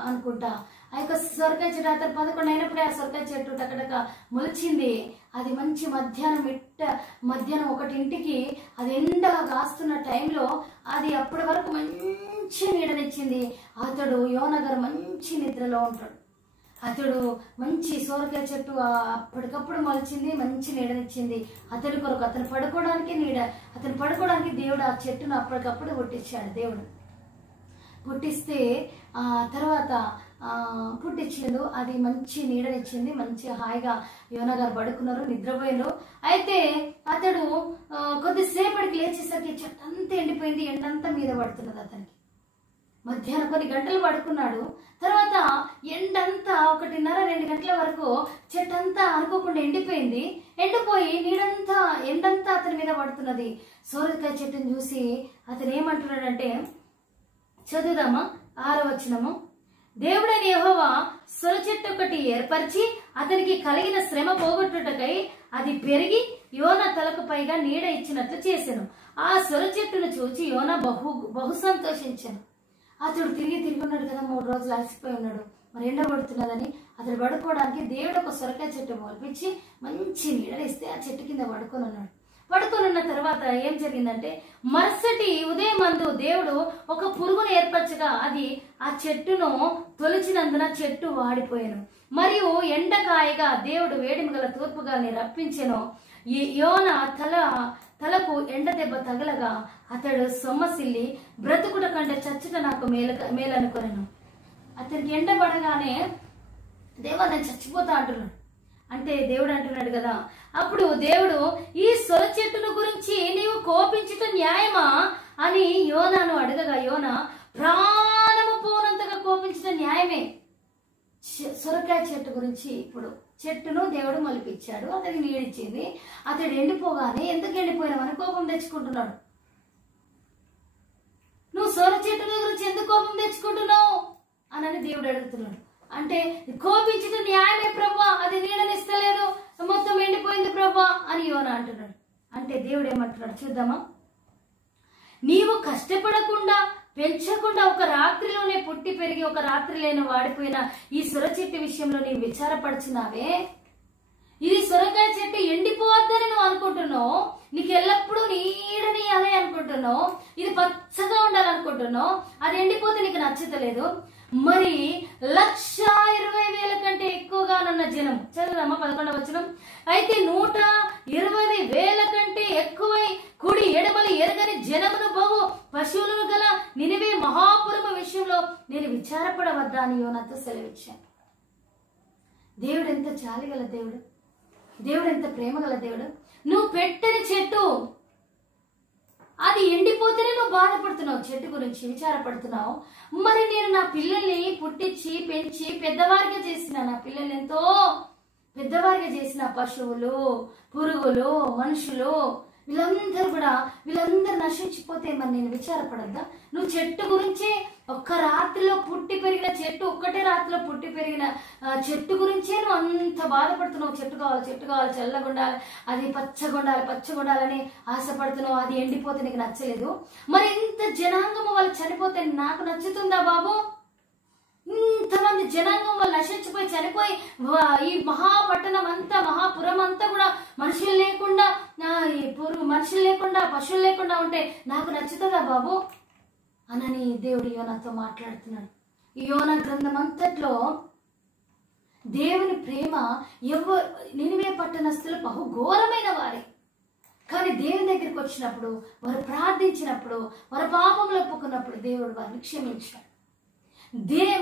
అనుకుంటా. ఆ యొక్క సొరకాయ చెట్టు అతను 11 అయినప్పుడే ఆ సొరకాయ చెట్టు టకటక మొలిచింది. అది మంచి మధ్యాహ్నం 1ంటికి అది ఎండగా కాస్తున్న టైంలో అది అప్పటి వరకు మంచి నీడనిచ్చింది. అతడు యోనా గారు మంచి నిద్రలో ఉంటాడు. అతడు మంచి సోరకాయ చెట్టు అప్పటికప్పుడు మొలిచింది, మంచి నీడనిచ్చింది. అతడి కొరకు అతను పడుకోవడానికి దేవుడు ఆ చెట్టును అప్పటికప్పుడు పుట్టించాడు. దేవుడు పుట్టిస్తే ఆ తర్వాత పుట్టించిండు, అది మంచి నీడనిచ్చింది. మంచి హాయిగా యోనా గారు పడుకున్నారు, నిద్రపోయినారు. అయితే అతడు కొద్దిసేపటికి లేచేసరికి చెట్టు అంతా ఎండిపోయింది, ఎండంతా మీద పడుతున్నది అతనికి. మధ్యాహ్నం కొన్ని గంటలు పడుకున్నాడు. తర్వాత ఎండంతా 1:30-2 గంటల వరకు చెట్టు అంతా అనుకోకుండా ఎండిపోయి ఎండంతా అతని మీద పడుతున్నది. సోరకాయ చెట్టును చూసి అతను ఏమంటున్నాడంటే, చదువుదామా 6వ వచనము, దేవుడైన యెహోవా సొర చెట్టు ఒకటి ఏర్పరిచి అతనికి కలిగిన శ్రమ పోగొట్టుటకై అది పెరిగి యోనా తలకు పైగా నీడ ఇచ్చినట్లు చేసెను. ఆ సొర చెట్టును చూచి యోనా బహు సంతోషించాను. అతడు తిరిగి ఉన్నాడు కదా, 3 రోజులు అలసిపోయి ఉన్నాడు, మరి ఎండ పడుతున్నదని అతడు పడుకోవడానికి దేవుడు ఒక సొరకాయ చెట్టు మొలిపించి మంచి నీడనిస్తే ఆ చెట్టు కింద పడుకొని ఉన్నాడు. పడుకొని ఉన్న తర్వాత ఏం జరిగిందంటే, మరుసటి ఉదయం మందు దేవుడు ఒక పురుగును ఏర్పరచగా అది ఆ చెట్టును తొలిచినందున చెట్టు వాడిపోయాను. మరియు ఎండకాయగా దేవుడు వేడిమి గల తూర్పు గాలిని రప్పించెను. యోన తలకు ఎండ దెబ్బ తగలగా అతడు సొమ్మసిల్లి బ్రతుకుట కంటే చచ్చుట నాకు మేలనుకొనెను. అతనికి ఎండ పడగానే దేవా నేను చచ్చిపోతా అంటున్నాడు. అంటే దేవుడు అంటున్నాడు కదా, అప్పుడు దేవుడు ఈ సొర చెట్టును గురించి నీవు కోపించుట న్యాయమా అని యోనాను అడగగా, యోనా ప్రాణము పోనంతగా కోపించుట న్యాయమే. సొరకాయ చెట్టు గురించి ఇప్పుడు చెట్టును దేవుడు మలిపించాడు, అతనికి నీడిచ్చింది, అతడు ఎండిపోగానే ఎందుకు ఎండిపోయినామని కోపం తెచ్చుకుంటున్నాడు. నువ్వు సొర చెట్టు గురించి ఎందుకు కోపం తెచ్చుకుంటున్నావు అని దేవుడు అడుగుతున్నాడు. అంటే కోపించడం న్యాయమే ప్రభా, అది నీడనిస్తలేదు, మొత్తం ఎండిపోయింది ప్రభా అని యోనా అంటున్నాడు. అంటే దేవుడు ఏమంటున్నాడు చూద్దామా. నీవు కష్టపడకుండా పెంచకుండా ఒక రాత్రిలోనే పుట్టి పెరిగి ఒక రాత్రిలోనే వాడిపోయిన ఈ సొర చెట్టు విషయంలో నీవు విచారపడుచున్నావే. ఇది సొరకాయ చెట్టు ఎండిపోవద్దని నువ్వు అనుకుంటున్నావు, నీకు ఎల్లప్పుడూ నీడని అదే అనుకుంటున్నావు, ఇది పచ్చగా ఉండాలనుకుంటున్నావు, అది ఎండిపోతే నీకు నచ్చతలేదు. మరి 1,20,000 కంటే ఎక్కువగా ఉన్న జనం, చదువుదామా 11వ వచనం. అయితే 120,000 కంటే ఎక్కువై కుడి ఎడమలు ఎరగని జనమును బహు పశువులను గల నినివే మహాపురము విషయంలో నేను విచారపడవద్దా అని యోనాతో సెలవిచ్చాను. దేవుడు ఎంత జాలి గల దేవుడు, దేవుడు ఎంత ప్రేమ గల దేవుడు. నువ్వు పెట్టని చెట్టు అది ఎండిపోతేనే నువ్వు బాధపడుతున్నావు, చెట్టు గురించి విచారపడుతున్నావు. మరి నేను నా పిల్లల్ని పుట్టించి పెంచి పెద్దవారిగా చేసిన, నా పిల్లల్ని ఎంతో పెద్దవారిగా చేసిన పశువులు, పురుగులు, మనుషులు, వీళ్ళందరూ నశించిపోతే మరి నేను విచారపడద్దా? నువ్వు చెట్టు గురించి ఒక్క రాత్రిలో పుట్టి పెరిగిన చెట్టు, ఒక్కటే రాత్రిలో పుట్టి పెరిగిన చెట్టు గురించే నువ్వు అంత బాధపడుతున్నావు. చెట్టు కావాలి, చల్లగా ఉండాలి, అది పచ్చగా ఉండాలని ఆశపడుతున్నావు, అది ఎండిపోతే నీకు నచ్చలేదు. మరి ఇంత జనాంగము వాళ్ళు చనిపోతే నాకు నచ్చుతుందా బాబు? ఇంతమంది జనాంగం వాళ్ళు నశించిపోయి చనిపోయి ఈ మహాపట్టణం అంతా, మహాపురం అంతా కూడా మనుషులు లేకుండా పశువులు లేకుండా ఉంటే నాకు నచ్చుతుందా బాబు అనని దేవుడు యోనాతో మాట్లాడుతున్నాడు. ఈ యోనా గ్రంథం అంతట్లో దేవుని ప్రేమ నినివే పట్టణస్థులు బహుఘోరమైన వారే. కానీ దేవుని దగ్గరికి వచ్చినప్పుడు, వారు ప్రార్థించినప్పుడు, వారి పాపములు ఒప్పుకున్నప్పుడు దేవుడు వారిని క్షమించాడు.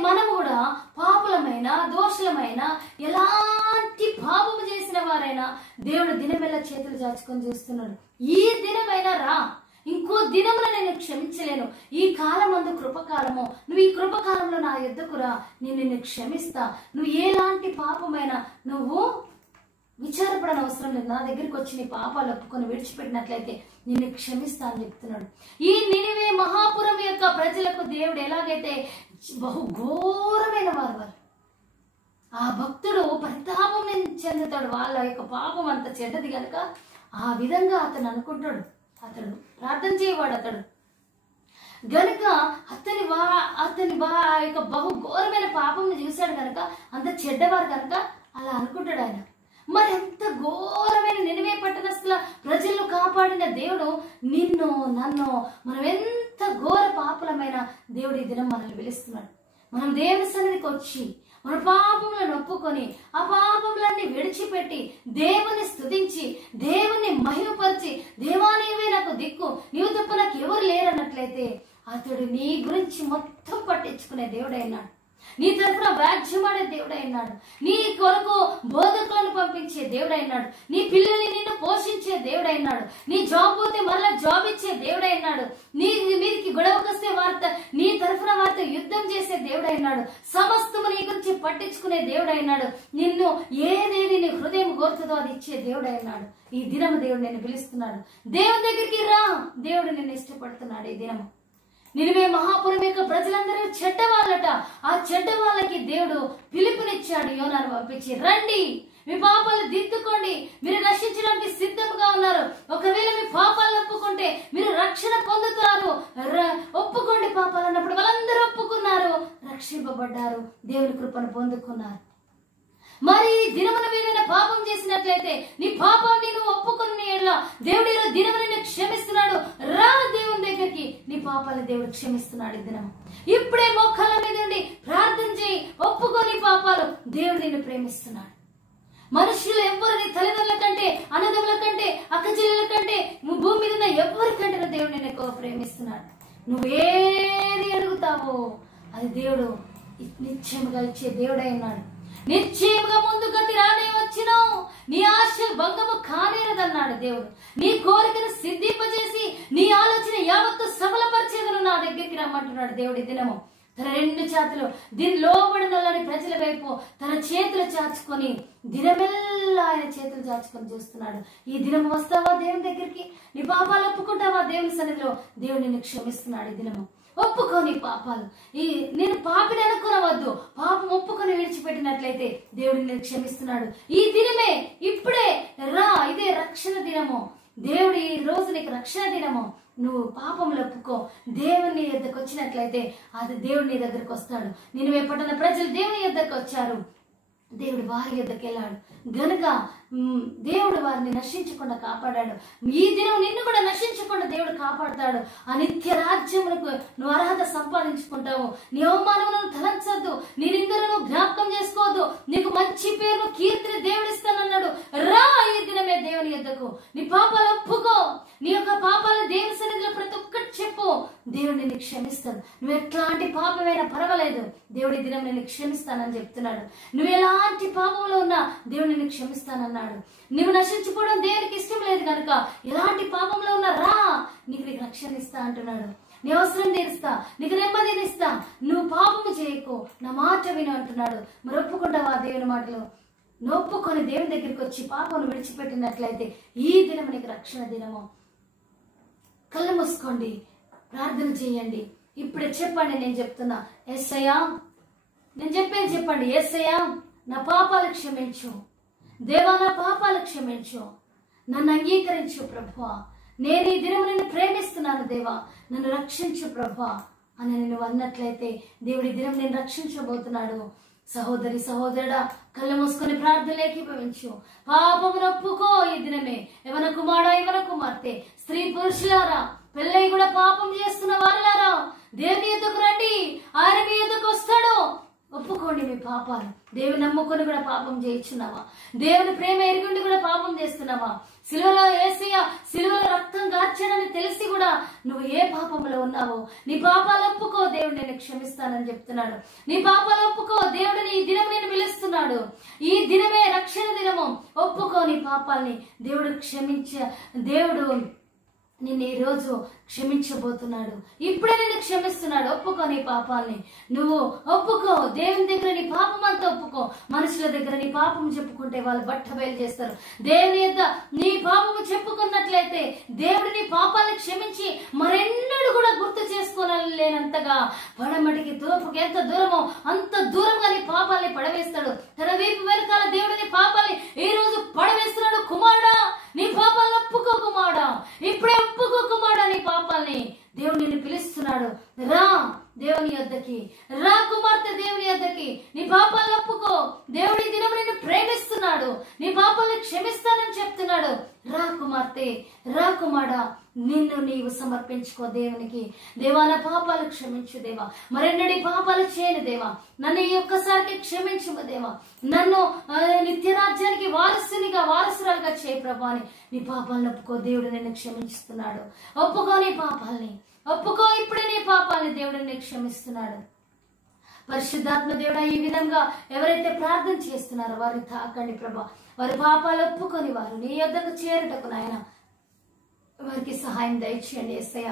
మనం కూడా పాపులమైన, దోషులమైన, ఎలాంటి పాపము చేసిన వారైనా దేవుడు దినమెల్ల చేతులు చాచుకొని చూస్తున్నాడు. ఈ దినమైనా రా, ఇంకో దినమున నేను క్షమించలేను, ఈ కాలమందు కృపకాలము, నువ్వు ఈ కృపకాలంలో నా యొద్దకు రా, నేను నిన్ను క్షమిస్తా. నువ్వు ఎలాంటి పాపమైనా నువ్వు విచారపడని అవసరం లేదు, నా దగ్గరికి వచ్చి నీ పాపాలు ఒప్పుకొని విడిచిపెట్టినట్లయితే నిన్ను క్షమిస్తా అని చెప్తున్నాడు. ఈ నినివే మహాపురం యొక్క ప్రజలకు దేవుడు ఎలాగైతే బహుఘోరమైన వారు, ఆ భక్తుడు పరితాపం చెందుతాడు, వాళ్ళ యొక్క పాపం అంత చెడ్డది కనుక ఆ విధంగా అతను అనుకుంటాడు. అతడు ప్రార్థన చేయవాడు, అతడు గనుక అతని యొక్క బహుఘోరమైన పాపంని చూశాడు కనుక, అంత చెడ్డవారు కనుక అలా అనుకుంటాడు ఆయన. మరి ఎంత ఘోరమైన నినివే పట్టణస్థుల ప్రజలను కాపాడిన దేవుడు నిన్ను నన్ను, మనం ఎంత ఘోర పాపులమైన దేవుడు ఈ దినం మనల్ని పిలుస్తున్నాడు. మనం దేవుని సన్నిధికి వచ్చి మన పాపములను ఒప్పుకొని ఆ పాపములన్నీ విడిచిపెట్టి దేవుని స్తుతించి దేవుని మహిమపరిచి, దేవా నీవే నాకు దిక్కు, నీవు తప్ప నాకు ఎవరు లేరన్నట్లయితే అతడు నీ గురించి మొత్తం పట్టించుకునే దేవుడైనాడు, నీ తరఫున వ్యాజ్యమాడే దేవుడైనాడు, నీ కొరకు బోధకులను పంపించే దేవుడైనాడు, నీ పిల్లల్ని నిన్ను పోషించే దేవుడైనాడు, నీ జాబ్ పోతే మరలా జాబ్ ఇచ్చే దేవుడైనాడు, మీదికి గొడవకొస్తే నీ తరఫున వారితో యుద్ధం చేసే దేవుడైనాడు, సమస్తము నీ గురించి పట్టించుకునే దేవుడైనాడు, నిన్ను ఏదేది నీ హృదయం కోరుతుందో అది ఇచ్చే దేవుడైనాడు. ఈ దినము దేవుడు నిన్ను పిలుస్తున్నాడు, దేవుని దగ్గరికి రా, దేవుడు నిన్ను ఇష్టపడుతున్నాడు. ఈ దినము నినివే మహాపురం యొక్క ప్రజలందరూ చెడ్డ వాళ్ళట. ఆ చెడ్డ వాళ్ళకి దేవుడు పిలుపునిచ్చాడు యోనాను పంపించి, రండి మీ పాపాలు దిద్దుకోండి, మీరు రక్షించడానికి సిద్ధంగా ఉన్నారు. ఒకవేళ మీ పాపాలను ఒప్పుకుంటే మీరు రక్షణ పొందుతారు, ఒప్పుకోండి పాపాలు అన్నప్పుడు వాళ్ళందరూ ఒప్పుకున్నారు, రక్షింపబడ్డారు, దేవుని కృపను పొందుకున్నారు. మరి దినమున మీద పాపం చేసినట్లయితే నీ పాపాన్ని నువ్వు ఒప్పుకుని ఎడలా దేవుడు దినమున నిన్ను క్షమిస్తున్నాడు. రా దేవుని దగ్గరికి, నీ పాపాలను దేవుడు క్షమిస్తున్నాడు. ఈ దినం ఇప్పుడే మోకాళ్ళ మీద ఉండి ప్రార్థన చేయి, ఒప్పుకొని పాపాలు. దేవుడు నిన్ను ప్రేమిస్తున్నాడు. మనుషులు ఎవ్వరు నీ తల్లిదండ్రుల కంటే, అన్నదమ్ముల కంటే, అక్కచెల్లెల కంటే, భూమి మీద ఉన్న ఎవరికంటే దేవుడు నిన్ను ఎక్కువ ప్రేమిస్తున్నాడు. నువ్వేది అడుగుతావో అది దేవుడు నిశ్చయముగా ఇచ్చే దేవుడై ఉన్నాడు. నిశ్చయముగా ముందు గతి రానే వచ్చినో నీ ఆశ భంగము కానేరదన్నాడు దేవుడు. నీ కోరికను సిద్ధింపజేసి నీ ఆలోచన యావత్తు సఫలపరిచేదను నా దగ్గరికి రమ్మంటున్నాడు దేవుడి దినము. తన రెండు చేతులు దీని లోబడినలని ప్రజల వైపు తన చేతులు చాచుకొని దినమెల్లా ఆయన చేతులు చాచుకొని చూస్తున్నాడు. ఈ దినం వస్తావా దేవుని దగ్గరికి? నీ పాపాలు ఒప్పుకుంటావా దేవుని సన్నిధిలో? దేవుడు నిన్ను క్షమిస్తున్నాడు. ఈ దినము ఒప్పుకో నీ పాపాలు. నేను పాపిని అనుకోనవద్దు, పాపం ఒప్పుకొని విడిచిపెట్టినట్లయితే దేవుడు నిన్ను క్షమిస్తున్నాడు. ఈ దినమే, ఇప్పుడే రా, ఇదే రక్షణ దినము. దేవుడు ఈ రోజు నీకు రక్షణ దినము. నువ్వు పాపములు ఒప్పుకో, దేవుని యొద్దకు వచ్చినట్లయితే అది దేవుడు నీ దగ్గరకు వస్తాడు. నినివే పట్టణ ప్రజలు దేవుని యొద్దకు వచ్చారు, దేవుడు వారి యొద్దకు వెళ్ళాడు గనుక దేవుడు వారిని నశించకుండా కాపాడాడు. ఈ దినం నిన్ను కూడా నశించకుండా దేవుడు కాపాడుతాడు. ఆ నిత్య రాజ్యములకు నువ్వు అర్హత సంపాదించుకుంటావు. నీ అవమానములను తలంచొద్దు, నీ నిందలను జ్ఞాపకం చేసుకోవద్దు. నీకు మంచి పేరు కీర్తిని దేవుడు ఇస్తానన్నాడు. రా ఈ దినమే దేవుని యొద్దకు, నీ పాపాలు ఒప్పుకో, నీ యొక్క పాపాలను దేవుని సన్నిధిలో ప్రతి ఒక్కటి చెప్పు. దేవుడు నిన్ను క్షమిస్తాడు. నువ్వు ఎట్లాంటి పాపమైనా పర్వాలేదు, దేవుడి దినం నిన్ను క్షమిస్తానని చెప్తున్నాడు. నువ్వు ఎలాంటి పాపంలో ఉన్నా దేవుడు నిన్ను క్షమిస్తానన్నాడు. నువ్వు నశించిపోవడం దేవునికి ఇష్టం లేదు కనుక ఎలాంటి పాపంలో ఉన్నా రా, నీకు రక్షణ ఇస్తా అంటున్నాడు. నీ అవసరం తీరుస్తా, నీకు నెమ్మదినిస్తా, నువ్వు పాపము చేయకు, నా మాట విను అంటున్నాడు. మరి ఒప్పుకుంటావా దేవుని మాటలు? నొప్పుకొని దేవుని దగ్గరికి వచ్చి పాపను విడిచిపెట్టినట్లయితే ఈ దినం నీకు రక్షణ దినము. కళ్ళు మూసుకోండి, ప్రార్థన చేయండి. ఇప్పుడే చెప్పండి, నేను చెప్తున్నా, యేసయ్యా, నేను చెప్పేది చెప్పండి. యేసయ్యా, నా పాపాలు క్షమించు దేవా, నా పాపాలు క్షమించు, నన్ను అంగీకరించు ప్రభువా, నేను ఈ దినము నిన్ను ప్రేమిస్తున్నాను దేవా, నన్ను రక్షించు ప్రభువా అని నేను అన్నట్లయితే దేవుడి దినం నేను రక్షించబోతున్నాడు. సహోదరి సహోదరుడా, కళ్ళు మూసుకొని ప్రార్థన ఏకీభవించు. పాపమును ఒప్పుకో ఈ దినమే. యవన కుమారుడా, యవన కుమార్తె, స్త్రీ పురుషులారా, పెళ్ళై కూడా పాపం చేస్తున్న వారులారా, దేవుని యొద్దకు రండి, ఆయన మీ యొద్దకు వస్తాడు. ఒప్పుకోండి మీ పాపాలు. దేవుని నమ్ముకొని కూడా పాపం చేయించున్నావా? దేవుని ప్రేమ ఎరుగుండి కూడా పాపం చేస్తున్నావా? సిలువలో యేసయ్య సిలువలో రక్తం గార్చాడని తెలిసి కూడా నువ్వు ఏ పాపంలో ఉన్నావో నీ పాపాలు ఒప్పుకో, దేవుడు నేను క్షమిస్తానని చెప్తున్నాడు. నీ పాపాలు ఒప్పుకో, దేవుడిని ఈ దినం నేను పిలుస్తున్నాడు. ఈ దినమే రక్షణ దినము. ఒప్పుకో నీ పాపాలని, దేవుడు దేవుడు నిన్ను ఈ రోజు క్షమించబోతున్నాడు. ఇప్పుడే నిన్ను క్షమిస్తున్నాడు. ఒప్పుకో నీ పాపాలని, నువ్వు ఒప్పుకో. దేవుని దగ్గర నీ పాపం అంతా ఒప్పుకో. మనుషుల దగ్గర నీ పాపం చెప్పుకుంటే వాళ్ళు బట్ట బయలు చేస్తారు. దేవుని యొద్ద నీ పాపము చెప్పుకున్నట్లయితే దేవుడు నీ పాపాలను క్షమించి మరెన్నడూ కూడా గుర్తు చేసుకోలేనంతగా పడమటికి తూర్పుకి ఎంత దూరమో అంత దూరంగా నీ పాపాలని పడవేస్తాడు. తన వీపు వెనకాల దేవుడు నీ పాపాలని ఈ రోజు పడవేస్తున్నాడు. కుమారుడా, నీ పాపాలను ఒప్పుకో కుమారుడా, ఇప్పుడే ఒప్పుకో కుమారుడా నీ పాపాలని. దేవుడు నిన్ను పిలుస్తున్నాడు. రా దేవుని యొద్దకి, రా కుమార్తె దేవుని యొద్దకి, నీ పాపాలను ఒప్పుకో. దేవుడి దినం నిన్ను ప్రేమిస్తున్నాడు, నీ పాపాలను క్షమిస్తానని చెప్తున్నాడు. రా కుమార్తె, రా కుమారుడా, నిన్ను నీవు సమర్పించుకో దేవునికి. దేవా, నా పాపాలు క్షమించు దేవా, మరెన్నడి పాపాలు చేయను దేవా, నన్ను ఈ ఒక్కసారికి క్షమించుము దేవా, నన్ను నిత్య రాజ్యానికి వారసురాలుగా చేయ ప్రభా అని నీ పాపాలను ఒప్పుకో. దేవుడు నిన్ను క్షమిస్తున్నాడు. ఒప్పుకో నీ పాపాలని, ఒప్పుకో. ఇప్పుడే నీ పాపాలని దేవుడు నిన్ను క్షమిస్తున్నాడు. పరిశుద్ధాత్మ దేవుడా, ఈ విధంగా ఎవరైతే ప్రార్థన చేస్తున్నారో వారిని తాకండి ప్రభా. వారి పాపాలు ఒప్పుకొని వారు నీ యొద్దకు చేరుటకు నాయన వారికి సహాయం దయచేయండి. యేసయ్య,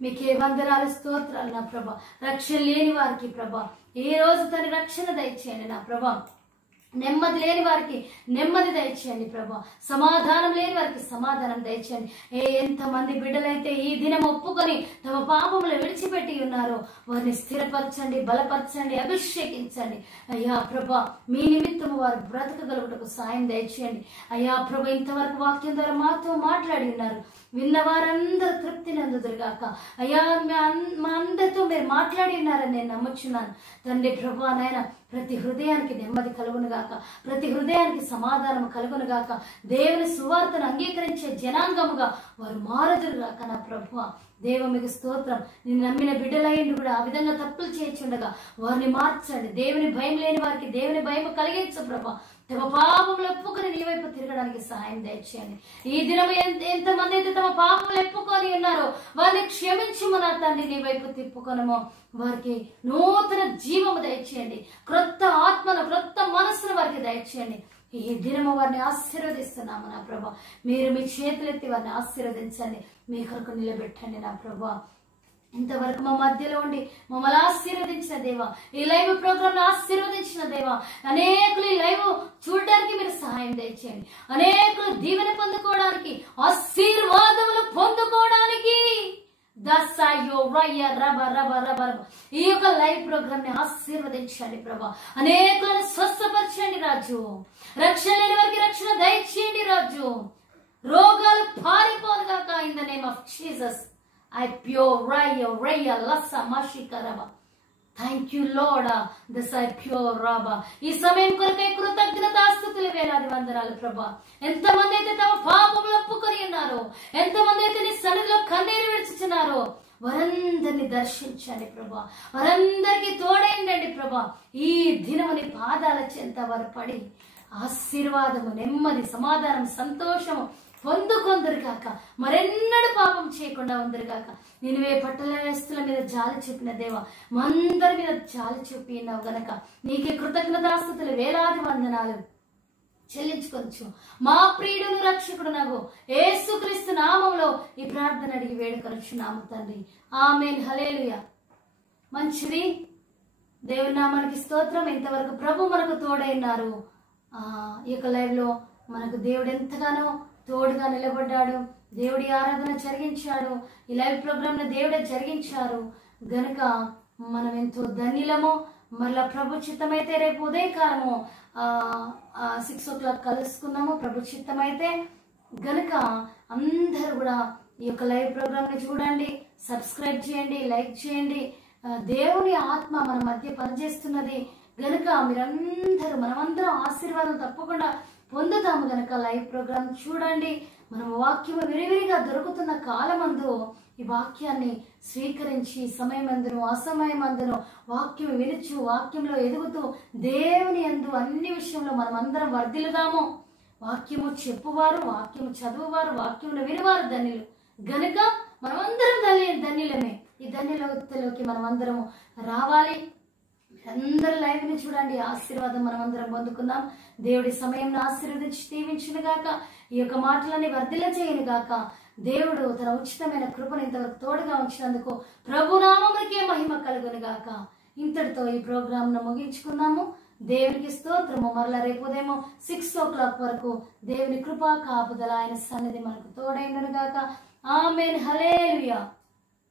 మీకే వందనాలు స్తోత్రాలు నా ప్రభా. రక్షణ లేని వారికి ప్రభా ఈ రోజు తన రక్షణ దయచేయండి నా ప్రభా. నెమ్మది లేని వారికి నెమ్మది దయచేయండి ప్రభా. సమాధానం లేని వారికి సమాధానం దయచేయండి. ఎంతమంది బిడ్డలైతే ఈ దినం ఒప్పుకొని తమ పాపములు విడిచిపెట్టి ఉన్నారో వారిని స్థిరపరచండి, బలపరచండి, అభిషేకించండి. అయ్యా ప్రభా, మీ నిమిత్తము వారు బ్రతకగలుగుటకు సాయం దయచేయండి. అయ్యా ప్రభా, ఇంతవరకు వాక్యం ద్వారా మాతో మాట్లాడి ఉన్నారు. విన్నవారందరూ తృప్తి నందుదురుగాక. అయ్యా, మా అందరితో మీరు మాట్లాడి ఉన్నారని నేను నమ్ముచున్నాను తండ్రి. ప్రభా నాయన, ప్రతి హృదయానికి నెమ్మది కలుగునుగాక, ప్రతి హృదయానికి సమాధానం కలుగునుగాక. దేవుని సువార్తను అంగీకరించే జనాంగముగా వారు మారదురుగాక. నా ప్రభువా, దేవ మీకు స్తోత్రం. నేను నమ్మిన బిడ్డలయ్యండి కూడా ఆ విధంగా తప్పులు చేయచుండగా వారిని మార్చండి. దేవుని భయం లేని వారికి దేవుని భయం కలిగించు ప్రభా. తమ పాపములు ఒప్పుకొని నీ వైపు తిరగడానికి సహాయం దయచేయండి. ఈ దినం ఎంతమంది అయితే తమ పాపములు ఒప్పుకొని ఉన్నారో వారిని క్షమించుము నా తండ్రి. నీ వైపు తిప్పుకొనము. వారికి నూతన జీవము దయచేయండి. క్రొత్త ఆత్మను, క్రొత్త మనస్సును వారికి దయచేయండి. ఈ దినము వారిని ఆశీర్వదిస్తున్నాము నా ప్రభా. మీరు మీ చేతులెత్తి వారిని ఆశీర్వదించండి. మీ కొరకు నిలబెట్టండి నా ప్రభా. ఇంతవరకు మా మధ్యలో ఉండి మమ్మల్ని ఆశీర్వదించిన దేవా, ఈ లైవ్ ప్రోగ్రామ్ ఆశీర్వదించిన దేవా, అనేకులు ఈ లైవ్ చూడడానికి మీరు సహాయం దయచేయండి. అనేకులు దీవెన పొందుకోవడానికి, ఆశీర్వాదములు పొందుకోవడానికి ఈ యొక్క లైవ్ ప్రోగ్రామ్ ని ఆశీర్వదించండి ప్రభా. అనేకులను స్వస్థపరచండి రాజు. రక్షణ లేని వారికి రక్షణ దయచేయండి రాజు. రోగాలు పారిపోనుగాక in the name of Jesus. I pure lassa mashikaraba. Thank you Lord. This I pure raba. ఈ సమయం కొరకై కృతజ్ఞతాస్తుతులు వేలాది వందనాలు ప్రభా. ఎంతమంది అయితే తమ పాపములు ఒప్పుకొని ఉన్నారో, ఎంతమంది అయితే నీ సన్నిధిలో కన్నీరు విడుచుచున్నారో వారందరినీ దర్శించండి ప్రభా. వారందరికీ తోడైండండి ప్రభా. ఈ దినముని పాదాల చెంత వారు పడి ఆశీర్వాదము, నెమ్మది, సమాధానం, సంతోషము పొందుకొందరుగాక. మరెన్నడూ పాపం చేయకుండా ఉందరుగాక. నినివే పట్టణస్థుల మీద జాలి చూపిన దేవా, మా అందరి మీద జాలి చూపినావు గనక నీకే కృతజ్ఞతాస్తుతులు వేలాది వందనాలు చెల్లించుకొచ్చు. మా ప్రియుడును రక్షకుడు నాకు యేసుక్రీస్తు నామములో ఈ ప్రార్థన అడిగి వేడుకొనుచున్నాము తండ్రి. ఆమేన్. హల్లెలూయా. మంచిది. దేవుని నామానికి స్తోత్రం. ఇంతవరకు ప్రభు మనకు తోడైనారు. ఈ యొక్క లైవ్ లో మనకు దేవుడు ఎంతగానో తోడుగా నిలబడ్డాడు. దేవుడి ఆరాధన జరిగించాడు. ఈ లైవ్ ప్రోగ్రామ్ ను దేవుడే జరిగించారు గనుక మనం ఎంతో ధన్యులము. మరలా ప్రభు చిత్తమైతే రేపు ఉదయకాలము 6 o'clock కలుసుకున్నాము. ప్రభు చిత్తమైతే గనుక అందరూ కూడా ఈ యొక్క లైవ్ ప్రోగ్రామ్ ని చూడండి, సబ్స్క్రైబ్ చేయండి, లైక్ చేయండి. దేవుని ఆత్మ మన మధ్య పనిచేస్తున్నది గనుక మీరందరూ, మనమందరం ఆశీర్వాదం తప్పకుండా పొందుతాము గనక లైవ్ ప్రోగ్రామ్ చూడండి. మనం వాక్యము విరివిరిగా దొరుకుతున్న కాలమందు ఈ వాక్యాన్ని స్వీకరించి సమయమందును అసమయమందును వాక్యం వినుచు, వాక్యంలో ఎదుగుతూ దేవుని యందు అన్ని విషయంలో మనం అందరం వర్ధిల్లుదాము. వాక్యము చెప్పువారు, వాక్యము చదువువారు, వాక్యమును వినివారు ధన్యులు గనుక మనమందరం ధన్యులమే. ఈ ధన్యులలోకి మనమందరము రావాలి. అందరూ లైవ్ ని చూడండి. ఆశీర్వాదం మనం అందరం పొందుకుందాం. దేవుడి సమయం ఆశీర్వదించి దీవించును గాక. ఈ యొక్క మాటలని వర్ధిల్ల చేయను గాక. దేవుడు తన ఉచితమైన కృపను ఇంతవరకు తోడుగా ఉంచినందుకు ప్రభునామముకే మహిమ కలుగును గాక. ఇంతటితో ఈ ప్రోగ్రామ్ ను ముగించుకున్నాము. దేవునికి స్తోత్రము. మరలా రేపు ఉదయం 6 o'clock వరకు దేవుని కృపా కాపుదల, ఆయన సన్నిధి మనకు తోడైనను గాక. ఆమేన్. హల్లెలూయా.